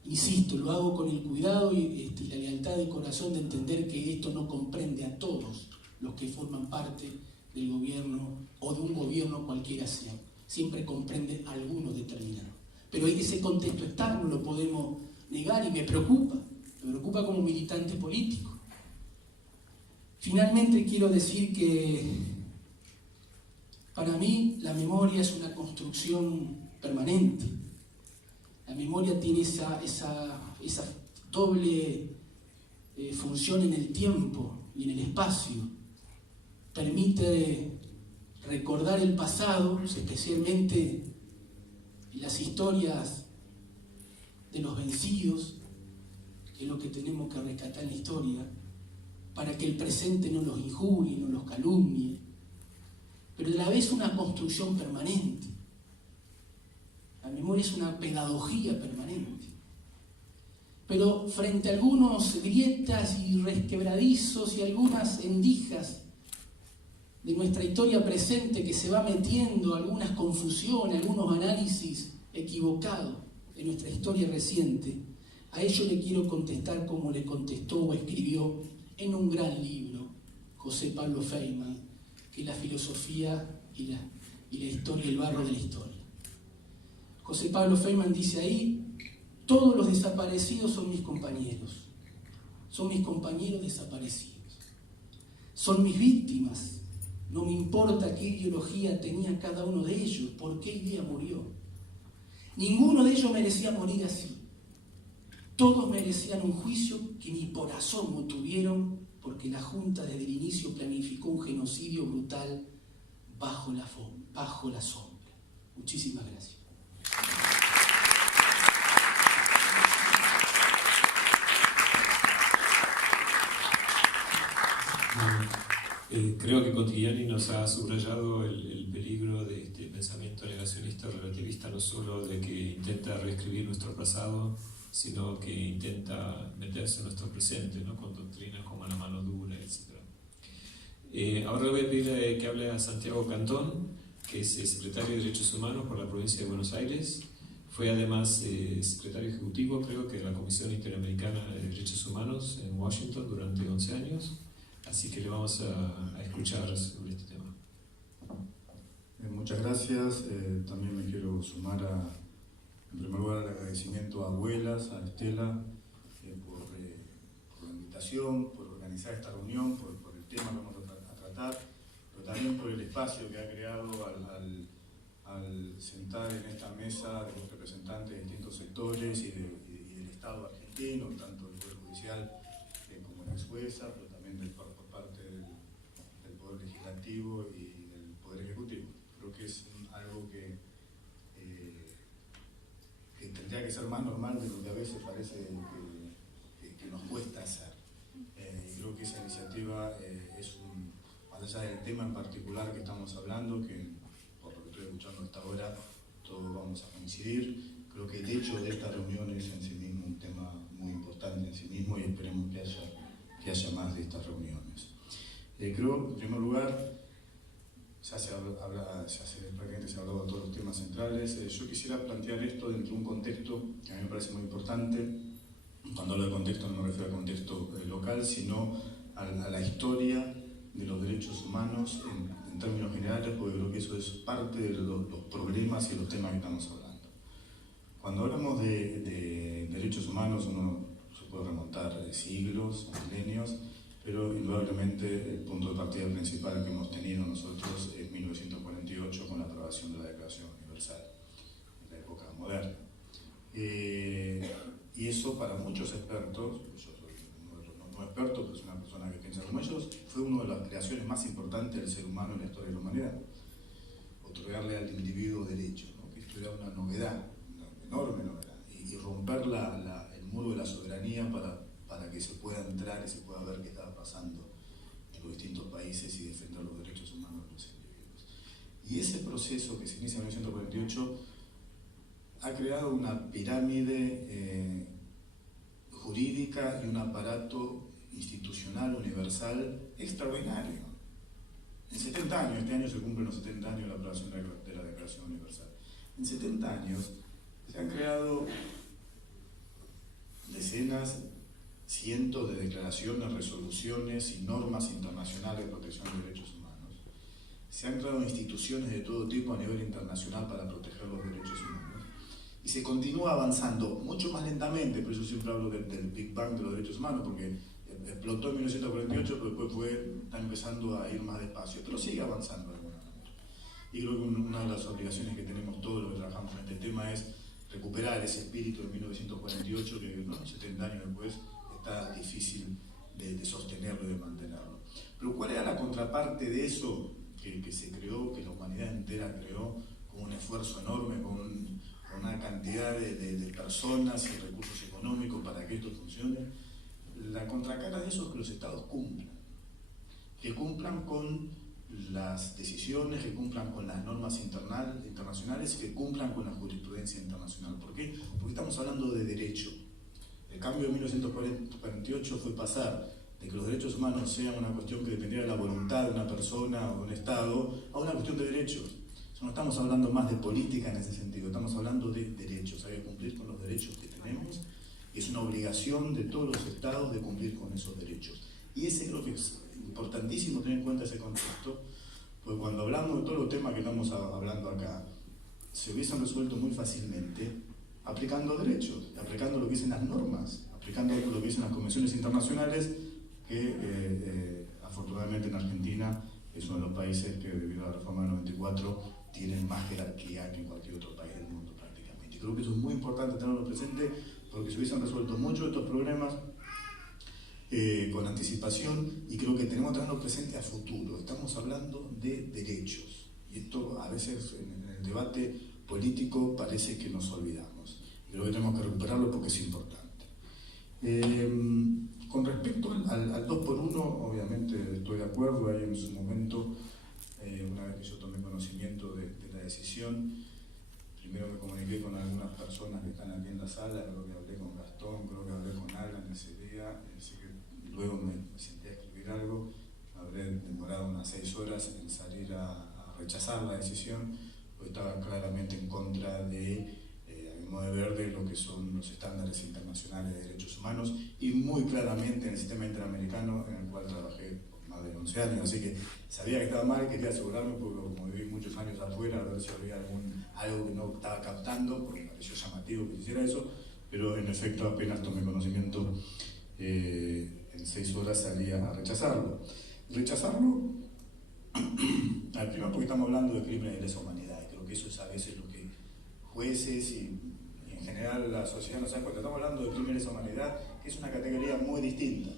Insisto, lo hago con el cuidado y la lealtad de corazón de entender que esto no comprende a todos los que forman parte del gobierno o de un gobierno cualquiera sea. Siempre comprende a algunos determinados. Pero ese contexto está, no lo podemos negar y me preocupa como militante político. Finalmente quiero decir que para mí la memoria es una construcción permanente. La memoria tiene esa doble función en el tiempo y en el espacio. Permite recordar el pasado, especialmente las historias de los vencidos, que es lo que tenemos que rescatar en la historia, para que el presente no los injurie, no los calumnie, pero a la vez una construcción permanente. La memoria es una pedagogía permanente. Pero frente a algunos grietas y resquebradizos y algunas endijas de nuestra historia presente que se va metiendo, algunas confusiones, algunos análisis equivocados de nuestra historia reciente, a ello le quiero contestar como le contestó o escribió en un gran libro, José Pablo Feynman, que es la filosofía y la historia, el barro de la historia. José Pablo Feynman dice ahí: todos los desaparecidos son mis compañeros desaparecidos, son mis víctimas. No me importa qué ideología tenía cada uno de ellos, por qué idea murió. Ninguno de ellos merecía morir así. Todos merecían un juicio que ni por asomo tuvieron, porque la Junta desde el inicio planificó un genocidio brutal bajo la sombra. Muchísimas gracias. Creo que Contigliani nos ha subrayado el peligro de este pensamiento negacionista relativista, no solo de que intenta reescribir nuestro pasado, sino que intenta meterse en nuestro presente, ¿no? Con doctrinas como la mano dura, etc. Ahora le voy a pedir que hable a Santiago Cantón, que es secretario de Derechos Humanos por la provincia de Buenos Aires. Fue además secretario ejecutivo, creo que de la Comisión Interamericana de Derechos Humanos en Washington durante 11 años. Así que le vamos a escuchar sobre este tema. Muchas gracias. También me quiero sumar en primer lugar al agradecimiento a Abuelas, a Estela, por la invitación, por organizar esta reunión, por el tema que vamos a tratar, pero también por el espacio que ha creado al sentar en esta mesa de los representantes de distintos sectores y del Estado argentino, tanto del Poder Judicial como la ex jueza, pero también por parte del Poder Legislativo y del Poder Ejecutivo. Creo que es algo que tendría que ser más normal de lo que a veces parece que nos cuesta hacer. Creo que esa iniciativa es más allá del tema en particular que estamos hablando, que por lo que estoy escuchando hasta ahora todos vamos a coincidir. Creo que el hecho de esta reunión es en sí mismo un tema muy importante en sí mismo y esperemos que haya más de estas reuniones. Creo, en primer lugar, prácticamente se ha hablado de todos los temas centrales. Yo quisiera plantear esto dentro de un contexto que a mí me parece muy importante. Cuando hablo de contexto no me refiero al contexto local, sino a la historia de los derechos humanos en términos generales, porque creo que eso es parte de los problemas y los temas que estamos hablando. Cuando hablamos de derechos humanos, uno se puede remontar siglos, milenios, pero indudablemente el punto de partida principal que hemos tenido nosotros es 1948 con la aprobación de la Declaración Universal, en la época moderna. Y eso para muchos expertos, yo soy uno de los no expertos, pero soy una persona que piensa como ellos, fue una de las creaciones más importantes del ser humano en la historia de la humanidad. Otorgarle al individuo derechos, ¿no? Que esto era una novedad, una enorme novedad, y romper el muro de la soberanía para que se pueda entrar y se pueda ver qué estaba pasando en los distintos países y defender los derechos humanos de los individuos. Y ese proceso que se inicia en 1948 ha creado una pirámide jurídica y un aparato institucional universal extraordinario. En 70 años, este año se cumplen los 70 años de la aprobación de la Declaración Universal. En 70 años se han creado decenas, cientos de declaraciones, resoluciones y normas internacionales de protección de derechos humanos. Se han creado instituciones de todo tipo a nivel internacional para proteger los derechos humanos. Y se continúa avanzando mucho más lentamente, por eso siempre hablo del Big Bang de los derechos humanos, porque explotó en 1948, pero después está empezando a ir más despacio, pero sigue avanzando de alguna manera. Y creo que una de las obligaciones que tenemos todos los que trabajamos en este tema es recuperar ese espíritu de 1948 que, ¿no?, 70 años después está difícil de sostenerlo y de mantenerlo. Pero ¿cuál era la contraparte de eso que se creó, que la humanidad entera creó con un esfuerzo enorme, con una cantidad de personas y recursos económicos para que esto funcione? La contracara de eso es que los estados cumplan con las decisiones, que cumplan con las normas internacionales, que cumplan con la jurisprudencia internacional. ¿Por qué? Porque estamos hablando de derecho. El cambio de 1948 fue pasar de que los derechos humanos sean una cuestión que dependiera de la voluntad de una persona o de un Estado a una cuestión de derechos. No estamos hablando más de política en ese sentido, estamos hablando de derechos. Hay que cumplir con los derechos que tenemos y es una obligación de todos los Estados de cumplir con esos derechos. Y ese creo que es importantísimo tener en cuenta ese contexto, porque cuando hablamos de todos los temas que estamos hablando acá, se hubiesen resuelto muy fácilmente aplicando derechos, aplicando lo que dicen las normas, aplicando lo que dicen las convenciones internacionales, que afortunadamente en Argentina es uno de los países que debido a la reforma del 94 tienen más jerarquía que en cualquier otro país del mundo prácticamente. Y creo que eso es muy importante tenerlo presente, porque se hubiesen resuelto muchos de estos problemas con anticipación, y creo que tenemos que tenerlo presente a futuro. Estamos hablando de derechos, y esto a veces en el debate político parece que nos olvidamos. Creo que tenemos que recuperarlo porque es importante. Con respecto al 2x1, obviamente estoy de acuerdo. Ahí en su momento, una vez que yo tomé conocimiento de la decisión, primero me comuniqué con algunas personas que están aquí en la sala, creo que hablé con Gastón, creo que hablé con Alan ese día, así que luego me senté a escribir algo. Habré demorado unas 6 horas en salir a rechazar la decisión, porque estaba claramente en contra de, a mi modo de ver, de lo que son los estándares internacionales de derechos humanos, y muy claramente en el sistema interamericano en el cual trabajé por más de 11 años, así que sabía que estaba mal, quería asegurarme, porque como viví muchos años afuera, a ver si había algo que no estaba captando, porque me pareció llamativo que hiciera eso, pero en efecto apenas tomé conocimiento, en 6 horas salí a rechazarlo. Rechazarlo, primero porque estamos hablando de crímenes de lesa humanidad, y creo que eso es a veces lo que jueces y en general la sociedad no sabe, porque estamos hablando de crímenes de lesa humanidad, que es una categoría muy distinta.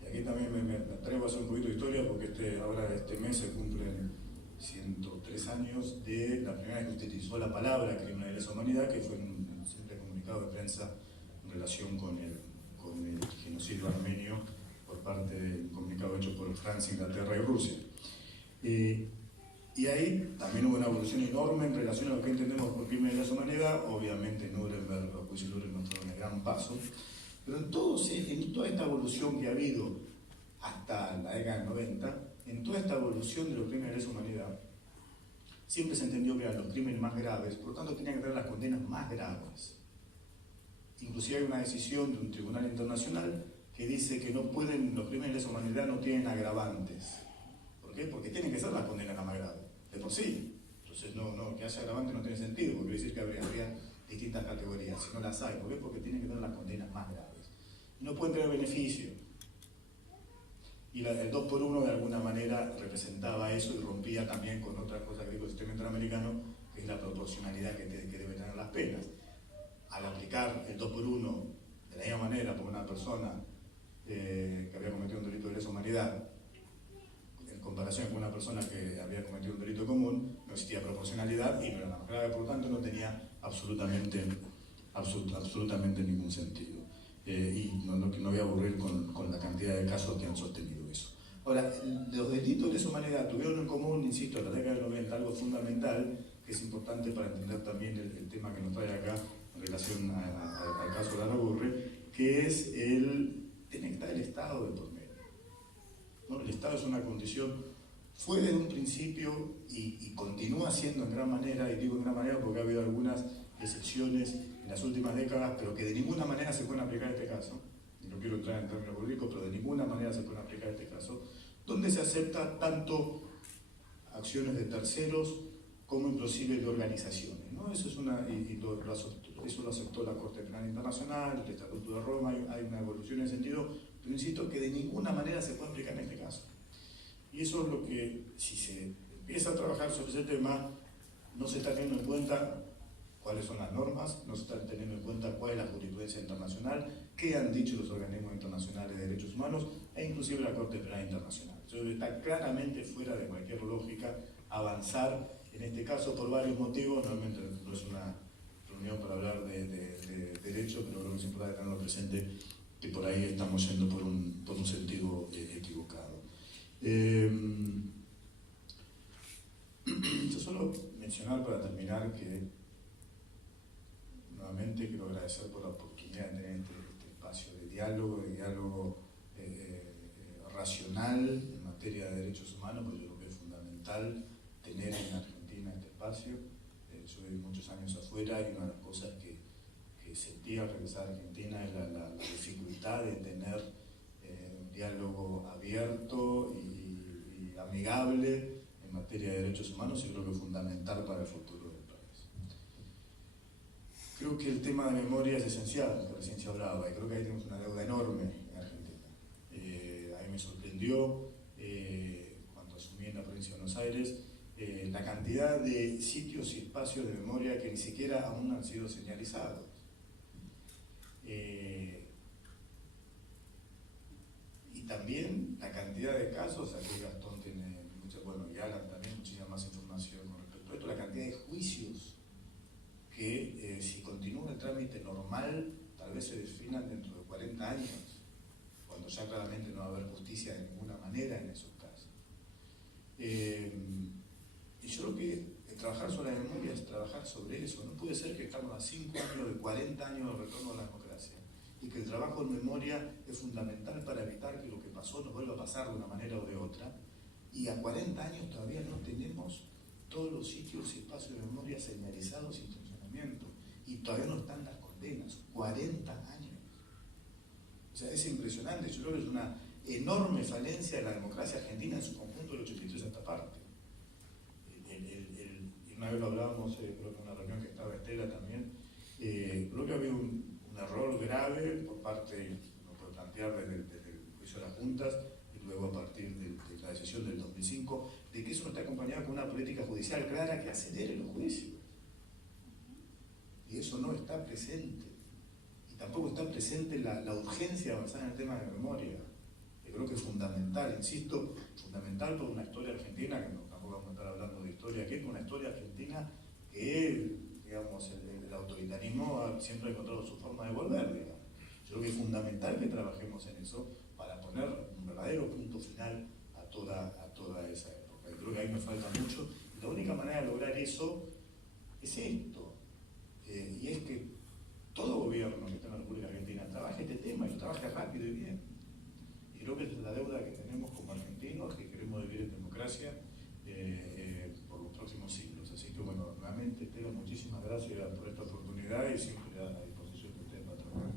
Y aquí también me atrevo a hacer un poquito de historia, porque ahora este mes se cumplen 103 años de la primera vez que se utilizó la palabra crimen de lesa humanidad, que fue en un simple comunicado de prensa en relación con el genocidio armenio, por parte del comunicado hecho por Francia, Inglaterra y Rusia. Y ahí también hubo una evolución enorme en relación a lo que entendemos por crimen de lesa humanidad. Obviamente Nuremberg, los juicios de Nuremberg fueron un gran paso, pero en toda esta evolución que ha habido hasta la década del 90, en toda esta evolución de los crímenes de lesa humanidad, siempre se entendió que eran los crímenes más graves, por lo tanto tenían que tener las condenas más graves. Inclusive hay una decisión de un tribunal internacional que dice que no pueden, los crímenes de lesa humanidad no tienen agravantes. ¿Por qué? Porque tienen que ser las condenas las más graves, de por sí. Entonces, que haya agravantes no tiene sentido, porque quiere decir que habría distintas categorías, si no las hay. ¿Por qué? Porque tienen que tener las condenas más graves. Y no pueden tener beneficio. Y el 2x1 de alguna manera representaba eso y rompía también con otra cosa que dijo el sistema interamericano, que es la proporcionalidad que deben tener las penas. Al aplicar el 2x1 de la misma manera por una persona que había cometido un delito de lesa humanidad, en comparación con una persona que había cometido un delito común, no existía proporcionalidad y no era más grave, por lo tanto no tenía absolutamente ningún sentido. Y no voy a aburrir con la cantidad de casos que han sostenido eso. Ahora, los delitos de lesa humanidad tuvieron en común, insisto, en la década del 90, algo fundamental que es importante para entender también el tema que nos trae acá en relación al caso de Larraburre, que es tiene que estar el Estado de por medio, ¿no? El Estado es una condición, fue desde un principio y continúa siendo en gran manera, y digo en gran manera porque ha habido algunas excepciones en las últimas décadas, pero que de ninguna manera se pueden aplicar este caso, y no quiero entrar en términos políticos, pero de ninguna manera se pueden aplicar este caso, donde se acepta tanto acciones de terceros como inclusive de organizaciones, ¿no? Eso es eso lo aceptó la Corte Penal Internacional, el Estatuto de Roma, hay una evolución en ese sentido, pero insisto que de ninguna manera se puede aplicar en este caso. Y eso es lo que, si se empieza a trabajar sobre ese tema, no se está teniendo en cuenta cuáles son las normas, no se está teniendo en cuenta cuál es la jurisprudencia internacional, qué han dicho los organismos internacionales de derechos humanos e inclusive la Corte Penal Internacional. Entonces está claramente fuera de cualquier lógica avanzar en este caso por varios motivos. Realmente no es una reunión para hablar de derecho, pero creo que es importante tenerlo presente, que por ahí estamos yendo por un sentido equivocado. Yo solo mencionar para terminar que nuevamente quiero agradecer por la oportunidad de tener este espacio de diálogo racional en materia de derechos humanos, porque yo creo que es fundamental tener en Argentina este espacio. Yo viví muchos años afuera y una de las cosas que sentí al regresar a Argentina es la dificultad de tener diálogo abierto y amigable en materia de derechos humanos, y creo que es fundamental para el futuro del país. Creo que el tema de memoria es esencial, que recién se hablaba, y creo que ahí tenemos una deuda enorme en Argentina. A mí me sorprendió, cuando asumí en la provincia de Buenos Aires, la cantidad de sitios y espacios de memoria que ni siquiera aún han sido señalizados. Y también la cantidad de casos, aquí Gastón tiene mucha, bueno, y Alan también muchísima más información con respecto a esto, la cantidad de juicios que si continúa el trámite normal, tal vez se definan dentro de 40 años, cuando ya claramente no va a haber justicia de ninguna manera en esos casos. Y yo creo que trabajar sobre la memoria es trabajar sobre eso. No puede ser que estamos a 5 años de 40 años de retorno a la democracia, y que el trabajo en memoria es fundamental para evitar que lo que pasó nos vuelva a pasar de una manera o de otra, y a 40 años todavía no tenemos todos los sitios y espacios de memoria señalizados y en funcionamiento, y todavía no están las condenas. 40 años. O sea, es impresionante. Yo creo que es una enorme falencia de la democracia argentina en su conjunto del 83 a esta parte. Una vez lo hablábamos, creo que en una reunión que estaba Estela también, creo que había un error grave por parte, uno puede plantear desde el juicio de las juntas, y luego a partir de la decisión del 2005, de que eso no está acompañado con una política judicial clara que acelere los juicios. Y eso no está presente. Y tampoco está presente la urgencia de avanzar en el tema de memoria, que creo que es fundamental, insisto, fundamental por una historia argentina, que tampoco vamos a estar hablando de historia aquí, por una historia argentina que, digamos, el autoritarismo siempre ha encontrado su forma de volver, digamos. Yo creo que es fundamental que trabajemos en eso para poner un verdadero punto final a toda esa época. Y creo que ahí nos falta mucho. Y la única manera de lograr eso es esto. Y es que todo gobierno que está en la República Argentina trabaje este tema y lo trabaje rápido y bien. Y creo que es la deuda que tenemos como argentinos que queremos vivir en democracia por los próximos siglos. Así que, bueno, realmente, Estela, muchísimas gracias por esta oportunidad y siempre a disposición de ustedes para trabajar.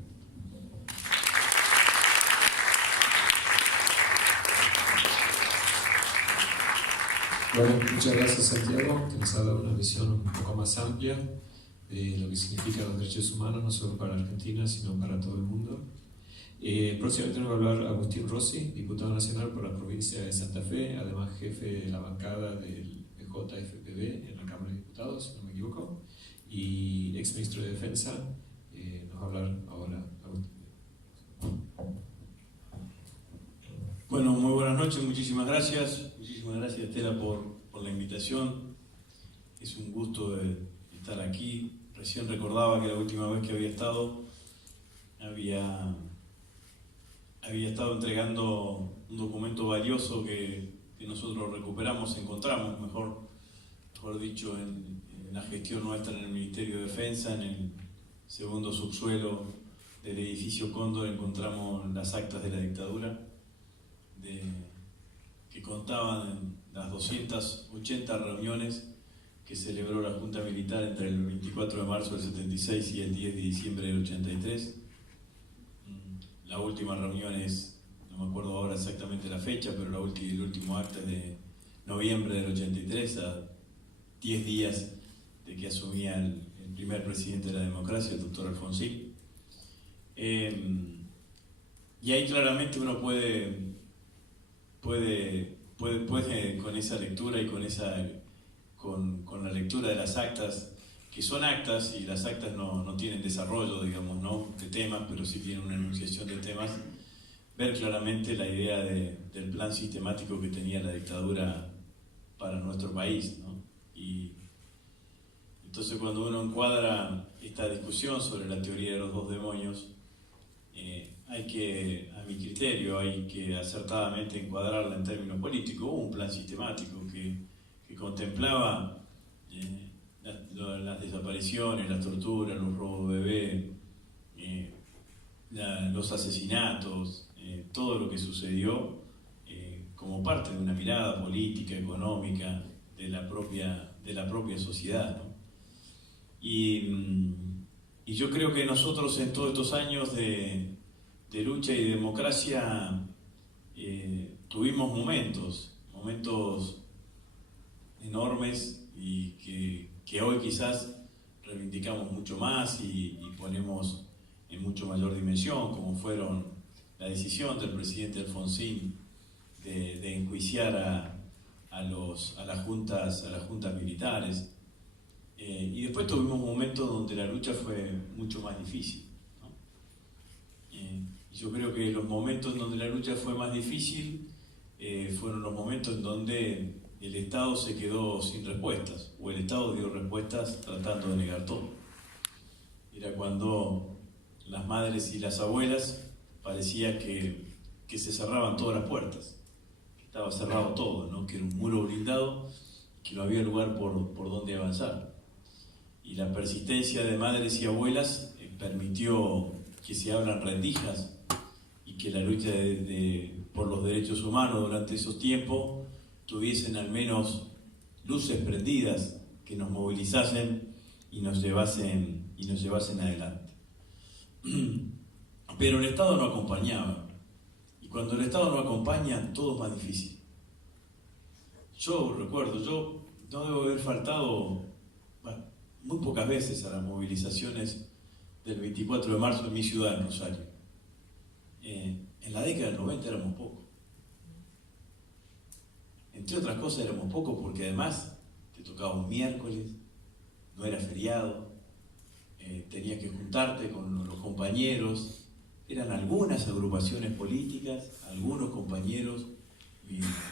Bueno, muchas gracias, Santiago, que nos ha dado una visión un poco más amplia de lo que significan los derechos humanos, no solo para Argentina, sino para todo el mundo. Próximamente nos va a hablar Agustín Rossi, diputado nacional por la provincia de Santa Fe, además jefe de la bancada del JFPB en la Cámara de Diputados, si no me equivoco, y ex ministro de Defensa. Nos va a hablar ahora Agustín. Bueno, muy buenas noches, muchísimas gracias. Muchísimas gracias, Estela, por la invitación. Es un gusto estar aquí. Recién recordaba que la última vez que había estado había estado entregando un documento valioso que nosotros recuperamos, encontramos, mejor dicho, en la gestión nuestra en el Ministerio de Defensa, en el segundo subsuelo del edificio Cóndor, encontramos las actas de la dictadura que contaban las 280 reuniones que celebró la Junta Militar entre el 24 de marzo del 76 y el 10 de diciembre del 83. La última reunión es, no me acuerdo ahora exactamente la fecha, pero el último acta es de noviembre del 83, a 10 días de que asumía el primer presidente de la democracia, el doctor Alfonsín. Y ahí claramente uno puede con esa lectura y con la lectura de las actas, que son actas, y las actas no tienen desarrollo, digamos, ¿no?, de temas, pero sí tienen una enunciación de temas, ver claramente la idea del plan sistemático que tenía la dictadura para nuestro país, ¿no? Y entonces, cuando uno encuadra esta discusión sobre la teoría de los dos demonios, hay que, a mi criterio, hay que acertadamente encuadrarla en términos políticos. Hubo un plan sistemático que contemplaba las desapariciones, las torturas, los robos de bebé, los asesinatos, todo lo que sucedió como parte de una mirada política, económica de la propia sociedad, ¿no? Y yo creo que nosotros, en todos estos años de lucha y democracia, tuvimos momentos enormes y que hoy quizás reivindicamos mucho más y ponemos en mucho mayor dimensión, como fueron la decisión del presidente Alfonsín de enjuiciar a las juntas militares. Y después tuvimos momentos donde la lucha fue mucho más difícil, ¿no? Y yo creo que los momentos donde la lucha fue más difícil fueron los momentos en donde el Estado se quedó sin respuestas, o el Estado dio respuestas tratando de negar todo. Era cuando las madres y las abuelas parecía que se cerraban todas las puertas, que estaba cerrado todo, ¿no? Que era un muro blindado, que no había lugar por donde avanzar. Y la persistencia de madres y abuelas permitió que se abran rendijas y que la lucha por los derechos humanos durante esos tiempos tuviesen al menos luces prendidas que nos movilizasen y nos llevasen adelante. Pero el Estado no acompañaba, y cuando el Estado no acompaña, todo es más difícil. Yo recuerdo, yo no debo haber faltado muy pocas veces a las movilizaciones del 24 de marzo en mi ciudad, en Rosario. En la década del 90 éramos pocos. Entre otras cosas éramos pocos porque además te tocaba un miércoles, no era feriado, tenías que juntarte con los compañeros, eran algunas agrupaciones políticas, algunos compañeros,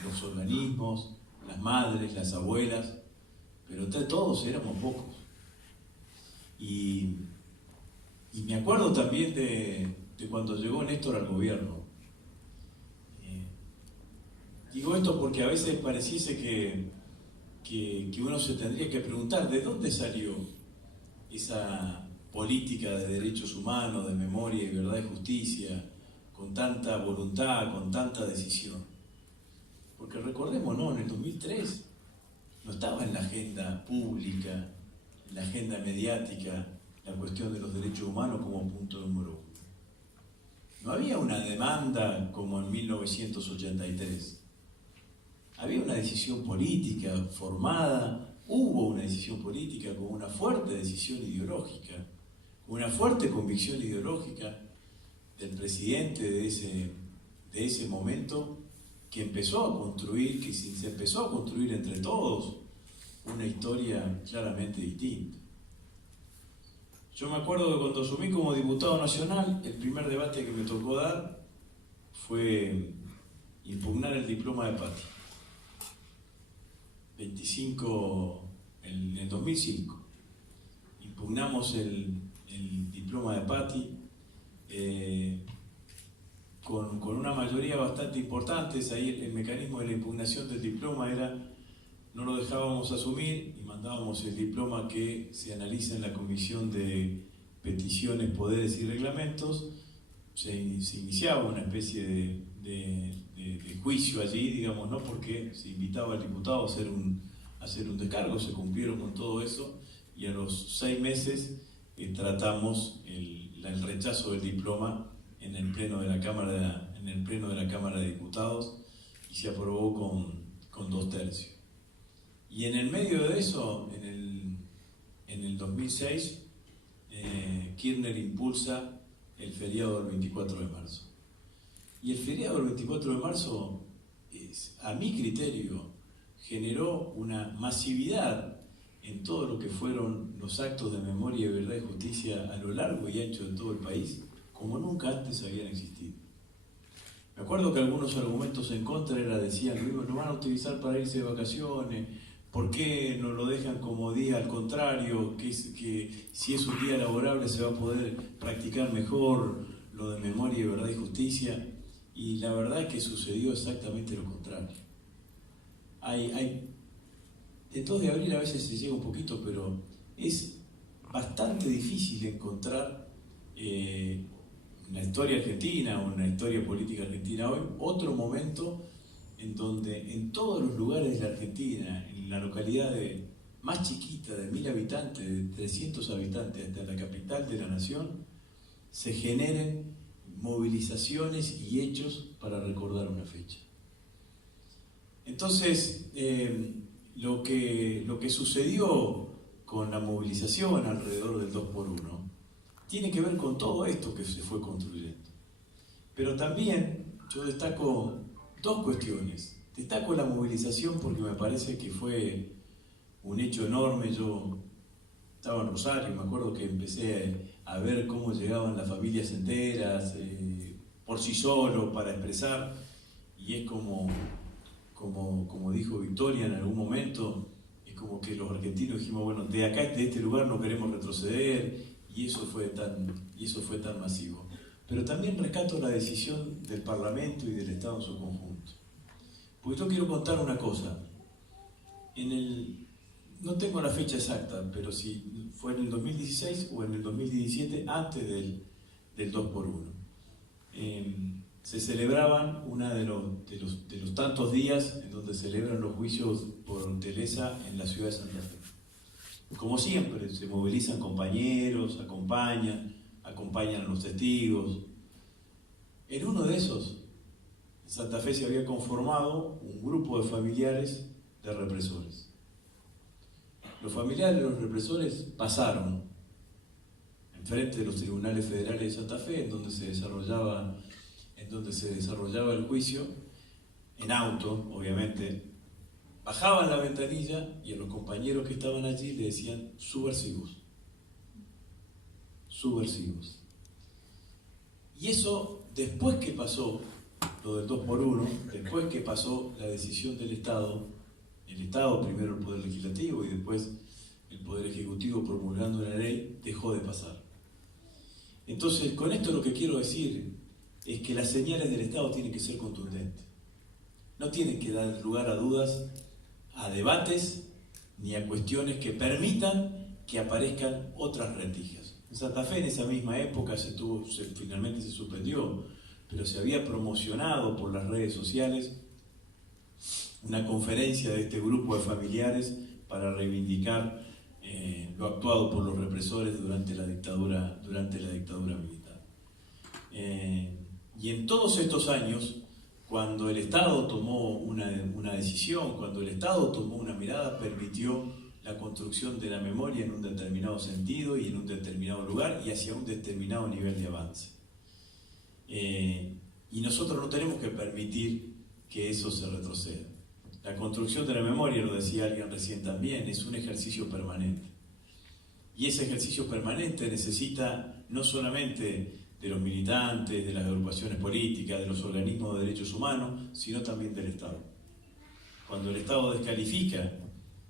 los organismos, las madres, las abuelas, pero entre todos éramos pocos. Y me acuerdo también de cuando llegó Néstor al gobierno. Digo esto porque a veces pareciese que uno se tendría que preguntar de dónde salió esa política de derechos humanos, de memoria y verdad y justicia, con tanta voluntad, con tanta decisión. Porque recordemos, ¿no? En el 2003 no estaba en la agenda pública, en la agenda mediática, la cuestión de los derechos humanos como punto número 1. No había una demanda como en 1983. Había una decisión política formada, hubo una decisión política con una fuerte decisión ideológica, con una fuerte convicción ideológica del presidente de ese momento, que empezó a construir, que se empezó a construir entre todos una historia claramente distinta. Yo me acuerdo que cuando asumí como diputado nacional, el primer debate que me tocó dar fue impugnar el diploma de Patti. En el 2005. Impugnamos el diploma de Patti con una mayoría bastante importante. Ahí el mecanismo de la impugnación del diploma era: no lo dejábamos asumir y mandábamos el diploma que se analiza en la Comisión de Peticiones, Poderes y Reglamentos. Se iniciaba una especie de juicio allí, digamos, ¿no? Porque se invitaba al diputado a hacer un descargo, se cumplieron con todo eso, y a los 6 meses tratamos el rechazo del diploma en el pleno de la Cámara de Diputados, y se aprobó con 2/3. Y en el medio de eso, en el 2006, Kirchner impulsa el feriado del 24 de marzo. Y el feriado del 24 de marzo, a mi criterio, generó una masividad en todo lo que fueron los actos de memoria, verdad y justicia a lo largo y ancho de todo el país, como nunca antes habían existido. Me acuerdo que algunos argumentos en contra decían: lo van a utilizar para irse de vacaciones, ¿por qué no lo dejan como día al contrario? Que si es un día laborable se va a poder practicar mejor lo de memoria, verdad y justicia. Y la verdad es que sucedió exactamente lo contrario. El 2 de abril a veces se llega un poquito, pero es bastante difícil encontrar en la historia argentina o en la historia política argentina hoy otro momento en donde en todos los lugares de la Argentina, en la localidad más chiquita de 1000 habitantes, de 300 habitantes, hasta la capital de la nación, se generen movilizaciones y hechos para recordar una fecha. Entonces, lo que sucedió con la movilización alrededor del 2x1 tiene que ver con todo esto que se fue construyendo. Pero también yo destaco dos cuestiones. Destaco la movilización porque me parece que fue un hecho enorme. Yo estaba en Rosario, me acuerdo que empecé a ver cómo llegaban las familias enteras, por sí solo, para expresar, y es como dijo Victoria en algún momento, es como que los argentinos dijimos, bueno, de acá, de este lugar no queremos retroceder, y eso fue tan masivo. Pero también rescato la decisión del Parlamento y del Estado en su conjunto. Porque yo quiero contar una cosa. No tengo la fecha exacta, pero si fue en el 2016 o en el 2017, antes del 2x1. Se celebraban uno de los tantos días en donde celebran los juicios por Telesa en la ciudad de Santa Fe. Como siempre, se movilizan compañeros, acompañan a los testigos. En uno de esos, en Santa Fe se había conformado un grupo de familiares de represores. Los familiares de los represores pasaron enfrente de los tribunales federales de Santa Fe, en donde se desarrollaba el juicio, en auto, obviamente. Bajaban la ventanilla y a los compañeros que estaban allí le decían subversivos. Subversivos. Y eso, después que pasó lo del 2x1, después que pasó la decisión del Estado, el Estado, primero el Poder Legislativo y después el Poder Ejecutivo promulgando una ley, dejó de pasar. Entonces, con esto lo que quiero decir es que las señales del Estado tienen que ser contundentes. No tienen que dar lugar a dudas, a debates, ni a cuestiones que permitan que aparezcan otras rendijas. En Santa Fe, en esa misma época, finalmente se suspendió, pero se había promocionado por las redes sociales una conferencia de este grupo de familiares para reivindicar lo actuado por los represores durante la dictadura militar. Y en todos estos años, cuando el Estado tomó una decisión, cuando el Estado tomó una mirada, permitió la construcción de la memoria en un determinado sentido y en un determinado lugar y hacia un determinado nivel de avance. Y nosotros no tenemos que permitir que eso se retroceda. La construcción de la memoria, lo decía alguien recién también, es un ejercicio permanente. Y ese ejercicio permanente necesita no solamente de los militantes, de las agrupaciones políticas, de los organismos de derechos humanos, sino también del Estado. Cuando el Estado descalifica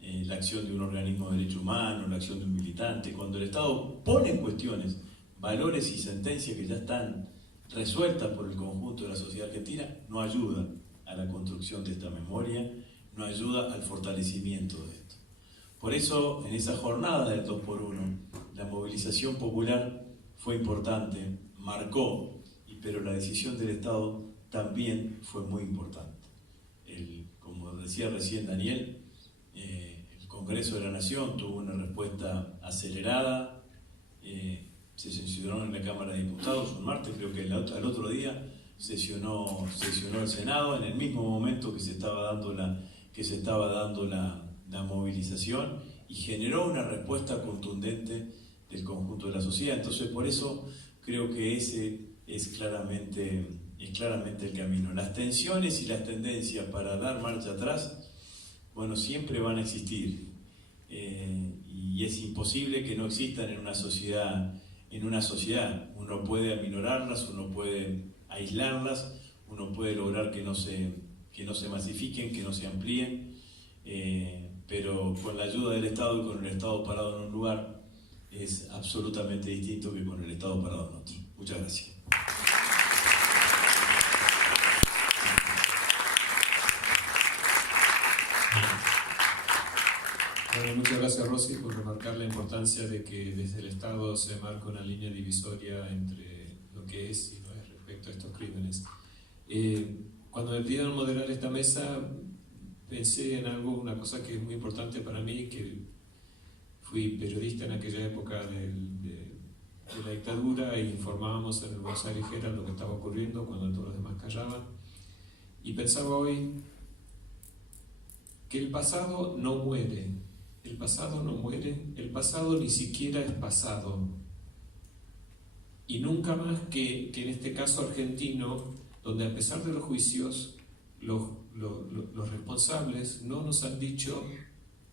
la acción de un organismo de derechos humanos, la acción de un militante, cuando el Estado pone en cuestiones valores y sentencias que ya están resueltas por el conjunto de la sociedad argentina, no ayuda a la construcción de esta memoria, no ayuda al fortalecimiento de esto. Por eso, en esa jornada del 2x1, la movilización popular fue importante, marcó, pero la decisión del Estado también fue muy importante. Como decía recién Daniel, el Congreso de la Nación tuvo una respuesta acelerada, se sesionó en la Cámara de Diputados un martes, creo que al otro día sesionó el Senado en el mismo momento que se estaba dando la movilización, y generó una respuesta contundente del conjunto de la sociedad. Entonces, por eso creo que ese es claramente el camino. Las tensiones y las tendencias para dar marcha atrás, bueno, siempre van a existir, y es imposible que no existan en una sociedad. Uno puede aminorarlas, uno puede aislarlas, uno puede lograr que no se masifiquen, que no se amplíen, pero con la ayuda del Estado y con el Estado parado en un lugar es absolutamente distinto que con el Estado parado en otro. Muchas gracias. Muchas gracias, Rosy, por remarcar la importancia de que desde el Estado se marca una línea divisoria entre lo que es y no es respecto a estos crímenes. Cuando me pidieron moderar esta mesa, pensé en una cosa que es muy importante para mí, que fui periodista en aquella época la dictadura e informábamos en el Buenos Aires Herald lo que estaba ocurriendo cuando todos los demás callaban. Y pensaba hoy que el pasado no muere, el pasado no muere, el pasado ni siquiera es pasado. Y nunca más que en este caso argentino, donde a pesar de los juicios, los responsables no nos han dicho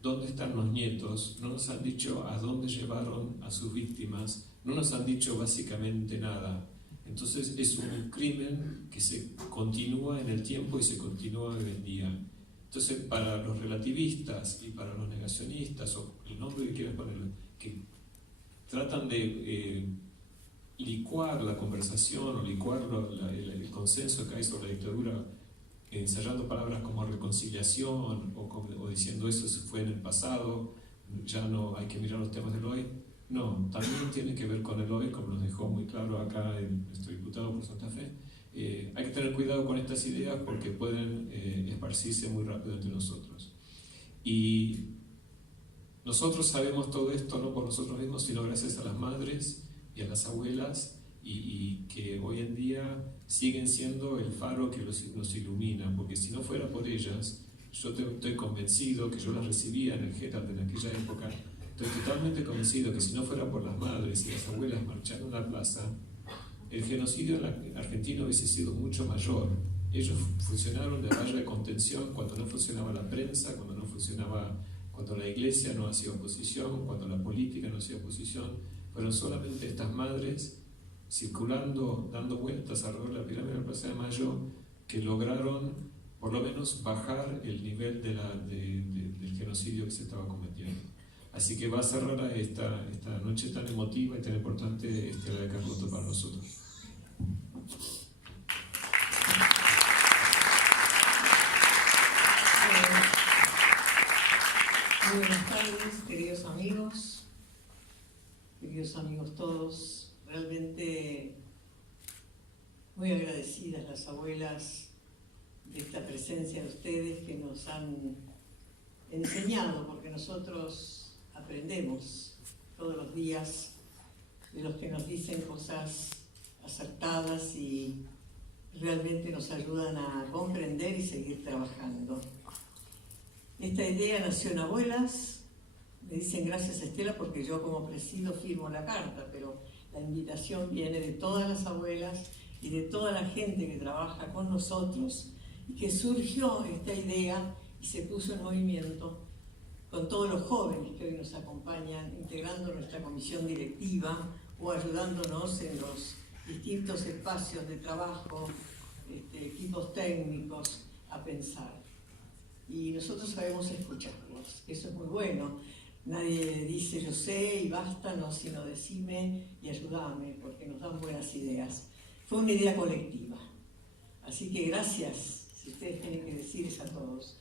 dónde están los nietos, no nos han dicho a dónde llevaron a sus víctimas, no nos han dicho básicamente nada. Entonces es un crimen que se continúa en el tiempo y se continúa hoy en día. Entonces para los relativistas y para los negacionistas, o el nombre que quieras ponerle, que tratan de licuar la conversación o licuar el consenso que hay sobre la dictadura, ensayando palabras como reconciliación o diciendo eso se fue en el pasado, ya no hay que mirar los temas del hoy. No, también tiene que ver con el hoy, como nos dejó muy claro acá nuestro diputado por Santa Fe. Hay que tener cuidado con estas ideas porque pueden esparcirse muy rápido entre nosotros. Y nosotros sabemos todo esto no por nosotros mismos, sino gracias a las madres y a las abuelas, y que hoy en día siguen siendo el faro que nos ilumina, porque si no fuera por ellas, yo estoy convencido que yo las recibía en el Herald en aquella época, estoy totalmente convencido que si no fuera por las madres y las abuelas marchando en la plaza, el genocidio en Argentina hubiese sido mucho mayor. Ellos funcionaron de valla de contención cuando no funcionaba la prensa, cuando la iglesia no hacía oposición, cuando la política no hacía oposición. Fueron solamente estas madres circulando, dando vueltas alrededor de la pirámide de la Plaza de Mayo, que lograron por lo menos bajar el nivel del genocidio que se estaba cometiendo. Así que va a cerrar esta noche tan emotiva y tan importante Estela de Carlotto para nosotros. Muy buenas tardes, queridos amigos todos. Realmente muy agradecidas las abuelas de esta presencia de ustedes que nos han enseñado, porque nosotros aprendemos todos los días de los que nos dicen cosas acertadas y realmente nos ayudan a comprender y seguir trabajando. Esta idea nació en Abuelas. Me dicen gracias Estela porque yo como presido firmo la carta, pero la invitación viene de todas las abuelas y de toda la gente que trabaja con nosotros y que surgió esta idea y se puso en movimiento con todos los jóvenes que hoy nos acompañan, integrando nuestra comisión directiva o ayudándonos en los distintos espacios de trabajo, equipos técnicos, a pensar. Y nosotros sabemos escucharlos, eso es muy bueno. Nadie dice yo sé y basta, no, sino decime y ayúdame, porque nos dan buenas ideas. Fue una idea colectiva. Así que gracias, si ustedes tienen que decir, es a todos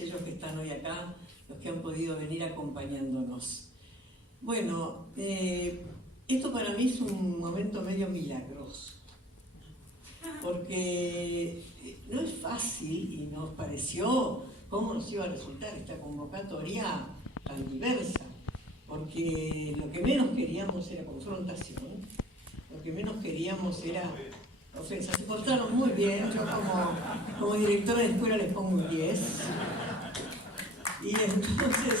ellos que están hoy acá, los que han podido venir acompañándonos. Bueno, esto para mí es un momento medio milagroso, porque no es fácil y nos pareció cómo nos iba a resultar esta convocatoria tan diversa, porque lo que menos queríamos era confrontación, lo que menos queríamos era ofensa. Se portaron muy bien, yo como directora de escuela les pongo un 10. Y entonces...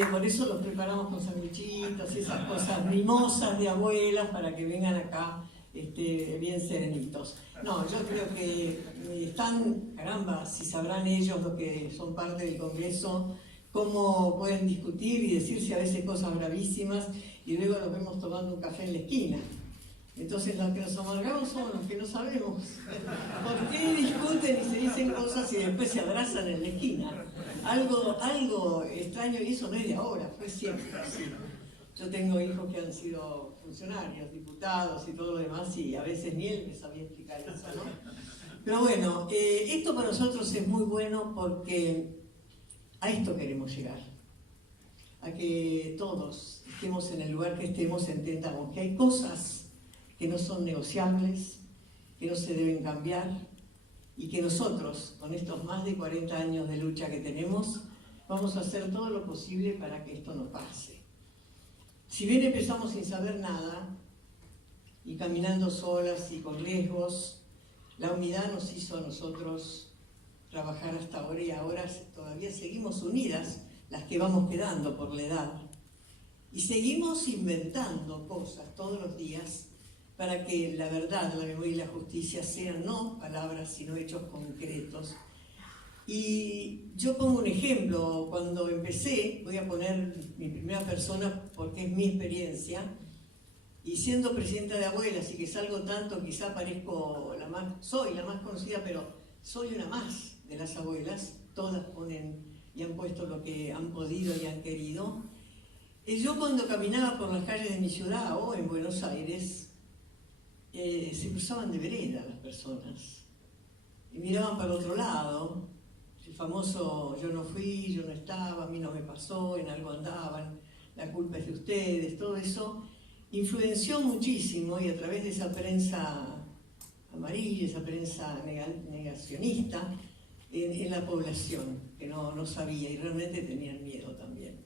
No. Por eso los preparamos con sanguichitos y esas cosas mimosas de abuelas para que vengan acá bien serenitos. No, yo creo que están, caramba, si sabrán ellos los que son parte del Congreso, cómo pueden discutir y decirse a veces cosas bravísimas y luego los vemos tomando un café en la esquina. Entonces los que nos amargamos somos los que no sabemos por qué discuten y se dicen cosas y después se abrazan en la esquina. Algo extraño, y eso no es de ahora, fue siempre así. Yo tengo hijos que han sido funcionarios, diputados y todo lo demás, y a veces ni él me sabía explicar eso, ¿no? Pero bueno, esto para nosotros es muy bueno porque a esto queremos llegar. A que todos estemos en el lugar que estemos, entendamos que hay cosas que no son negociables, que no se deben cambiar, y que nosotros, con estos más de 40 años de lucha que tenemos, vamos a hacer todo lo posible para que esto no pase. Si bien empezamos sin saber nada, y caminando solas y con riesgos, la unidad nos hizo a nosotros trabajar hasta ahora, y ahora todavía seguimos unidas, las que vamos quedando por la edad, y seguimos inventando cosas todos los días para que la verdad, la memoria y la justicia sean no palabras, sino hechos concretos. Y yo pongo un ejemplo. Cuando empecé, voy a poner mi primera persona porque es mi experiencia, y siendo presidenta de Abuelas, y que salgo tanto, quizá parezco soy la más conocida, pero soy una más de las abuelas. Todas ponen y han puesto lo que han podido y han querido. Y yo, cuando caminaba por las calles de mi ciudad o en Buenos Aires, se cruzaban de vereda las personas y miraban para otro lado. El famoso "yo no fui, yo no estaba, a mí no me pasó, en algo andaban, la culpa es de ustedes", todo eso influenció muchísimo, y a través de esa prensa amarilla, esa prensa negacionista, en la población, que no sabía y realmente tenían miedo también.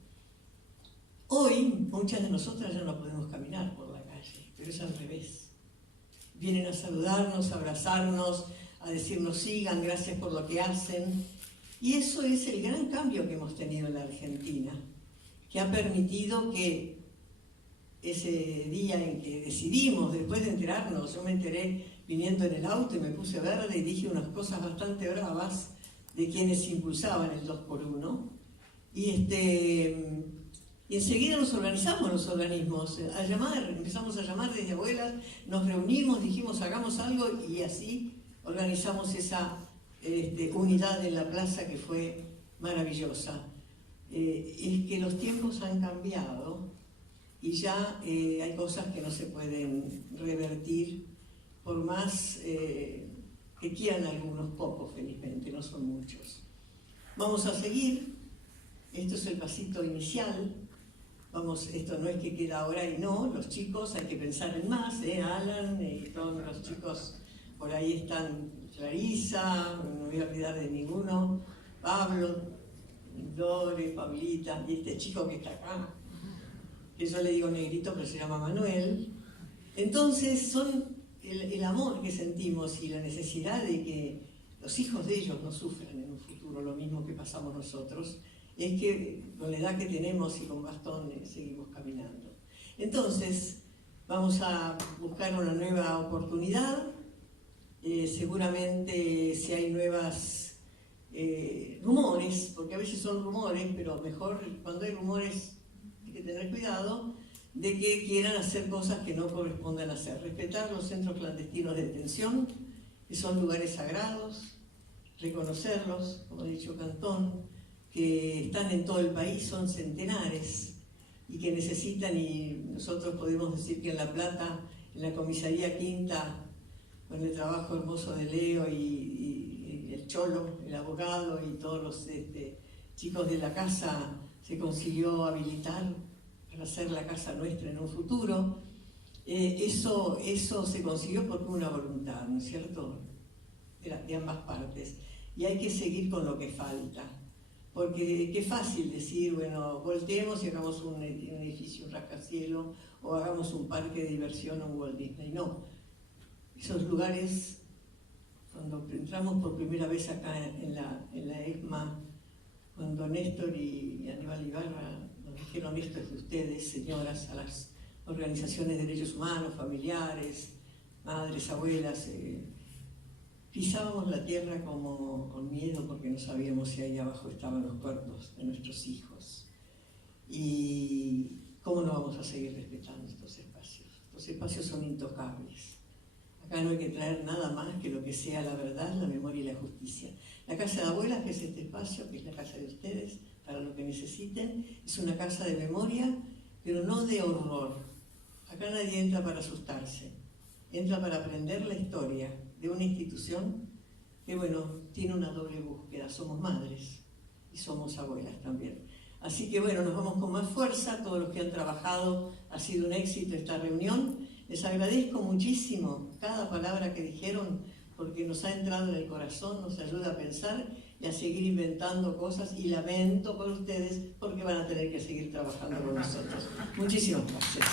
Hoy muchas de nosotras ya no podemos caminar por la calle, pero es al revés. Vienen a saludarnos, a abrazarnos, a decirnos sigan, gracias por lo que hacen. Y eso es el gran cambio que hemos tenido en la Argentina, que ha permitido que ese día en que decidimos, después de enterarnos, yo me enteré viniendo en el auto y me puse verde y dije unas cosas bastante bravas de quienes impulsaban el 2x1, y enseguida nos organizamos los organismos, empezamos a llamar desde Abuelas, nos reunimos, dijimos hagamos algo, y así organizamos esa unidad en la plaza, que fue maravillosa. Es que los tiempos han cambiado y ya hay cosas que no se pueden revertir, por más que quieran algunos pocos, felizmente, no son muchos. Vamos a seguir. Esto es el pasito inicial. Esto no es que queda ahora y no, los chicos hay que pensar en más, Alan y todos los chicos por ahí están, Clarisa, no me voy a olvidar de ninguno, Pablo, Dore, Pablita, y este chico que está acá, que yo le digo negrito, pero se llama Manuel. Entonces son el amor que sentimos y la necesidad de que los hijos de ellos no sufran en un futuro lo mismo que pasamos nosotros. Es que con la edad que tenemos y con bastón seguimos caminando. Entonces, vamos a buscar una nueva oportunidad. Seguramente si hay nuevas rumores, porque a veces son rumores, pero mejor cuando hay rumores hay que tener cuidado de que quieran hacer cosas que no correspondan hacer. Respetar los centros clandestinos de detención, que son lugares sagrados, reconocerlos, como ha dicho Cantón, que están en todo el país, son centenares y que necesitan, y nosotros podemos decir que en La Plata, en la comisaría quinta, con el trabajo hermoso de Leo y el Cholo, el abogado, y todos los chicos de la casa, se consiguió habilitar para hacer la casa nuestra en un futuro. Eso se consiguió por una voluntad, ¿no es cierto?, de ambas partes, y hay que seguir con lo que falta. Porque qué fácil decir, bueno, volteemos y hagamos un edificio, un rascacielos, o hagamos un parque de diversión o un Walt Disney. No, esos lugares, cuando entramos por primera vez acá en la ESMA, cuando Néstor y Aníbal Ibarra nos dijeron esto es de ustedes, señoras, a las organizaciones de derechos humanos, familiares, madres, abuelas, pisábamos la tierra como con miedo, porque no sabíamos si ahí abajo estaban los cuerpos de nuestros hijos. Y cómo no vamos a seguir respetando estos espacios. Estos espacios son intocables. Acá no hay que traer nada más que lo que sea la verdad, la memoria y la justicia. La casa de abuelas, que es este espacio, que es la casa de ustedes, para lo que necesiten, es una casa de memoria, pero no de horror. Acá nadie entra para asustarse, entra para aprender la historia de una institución que, bueno, tiene una doble búsqueda. Somos madres y somos abuelas también. Así que, bueno, nos vamos con más fuerza. Todos los que han trabajado, ha sido un éxito esta reunión. Les agradezco muchísimo cada palabra que dijeron, porque nos ha entrado en el corazón, nos ayuda a pensar y a seguir inventando cosas, y lamento por ustedes porque van a tener que seguir trabajando con nosotros. Muchísimas gracias.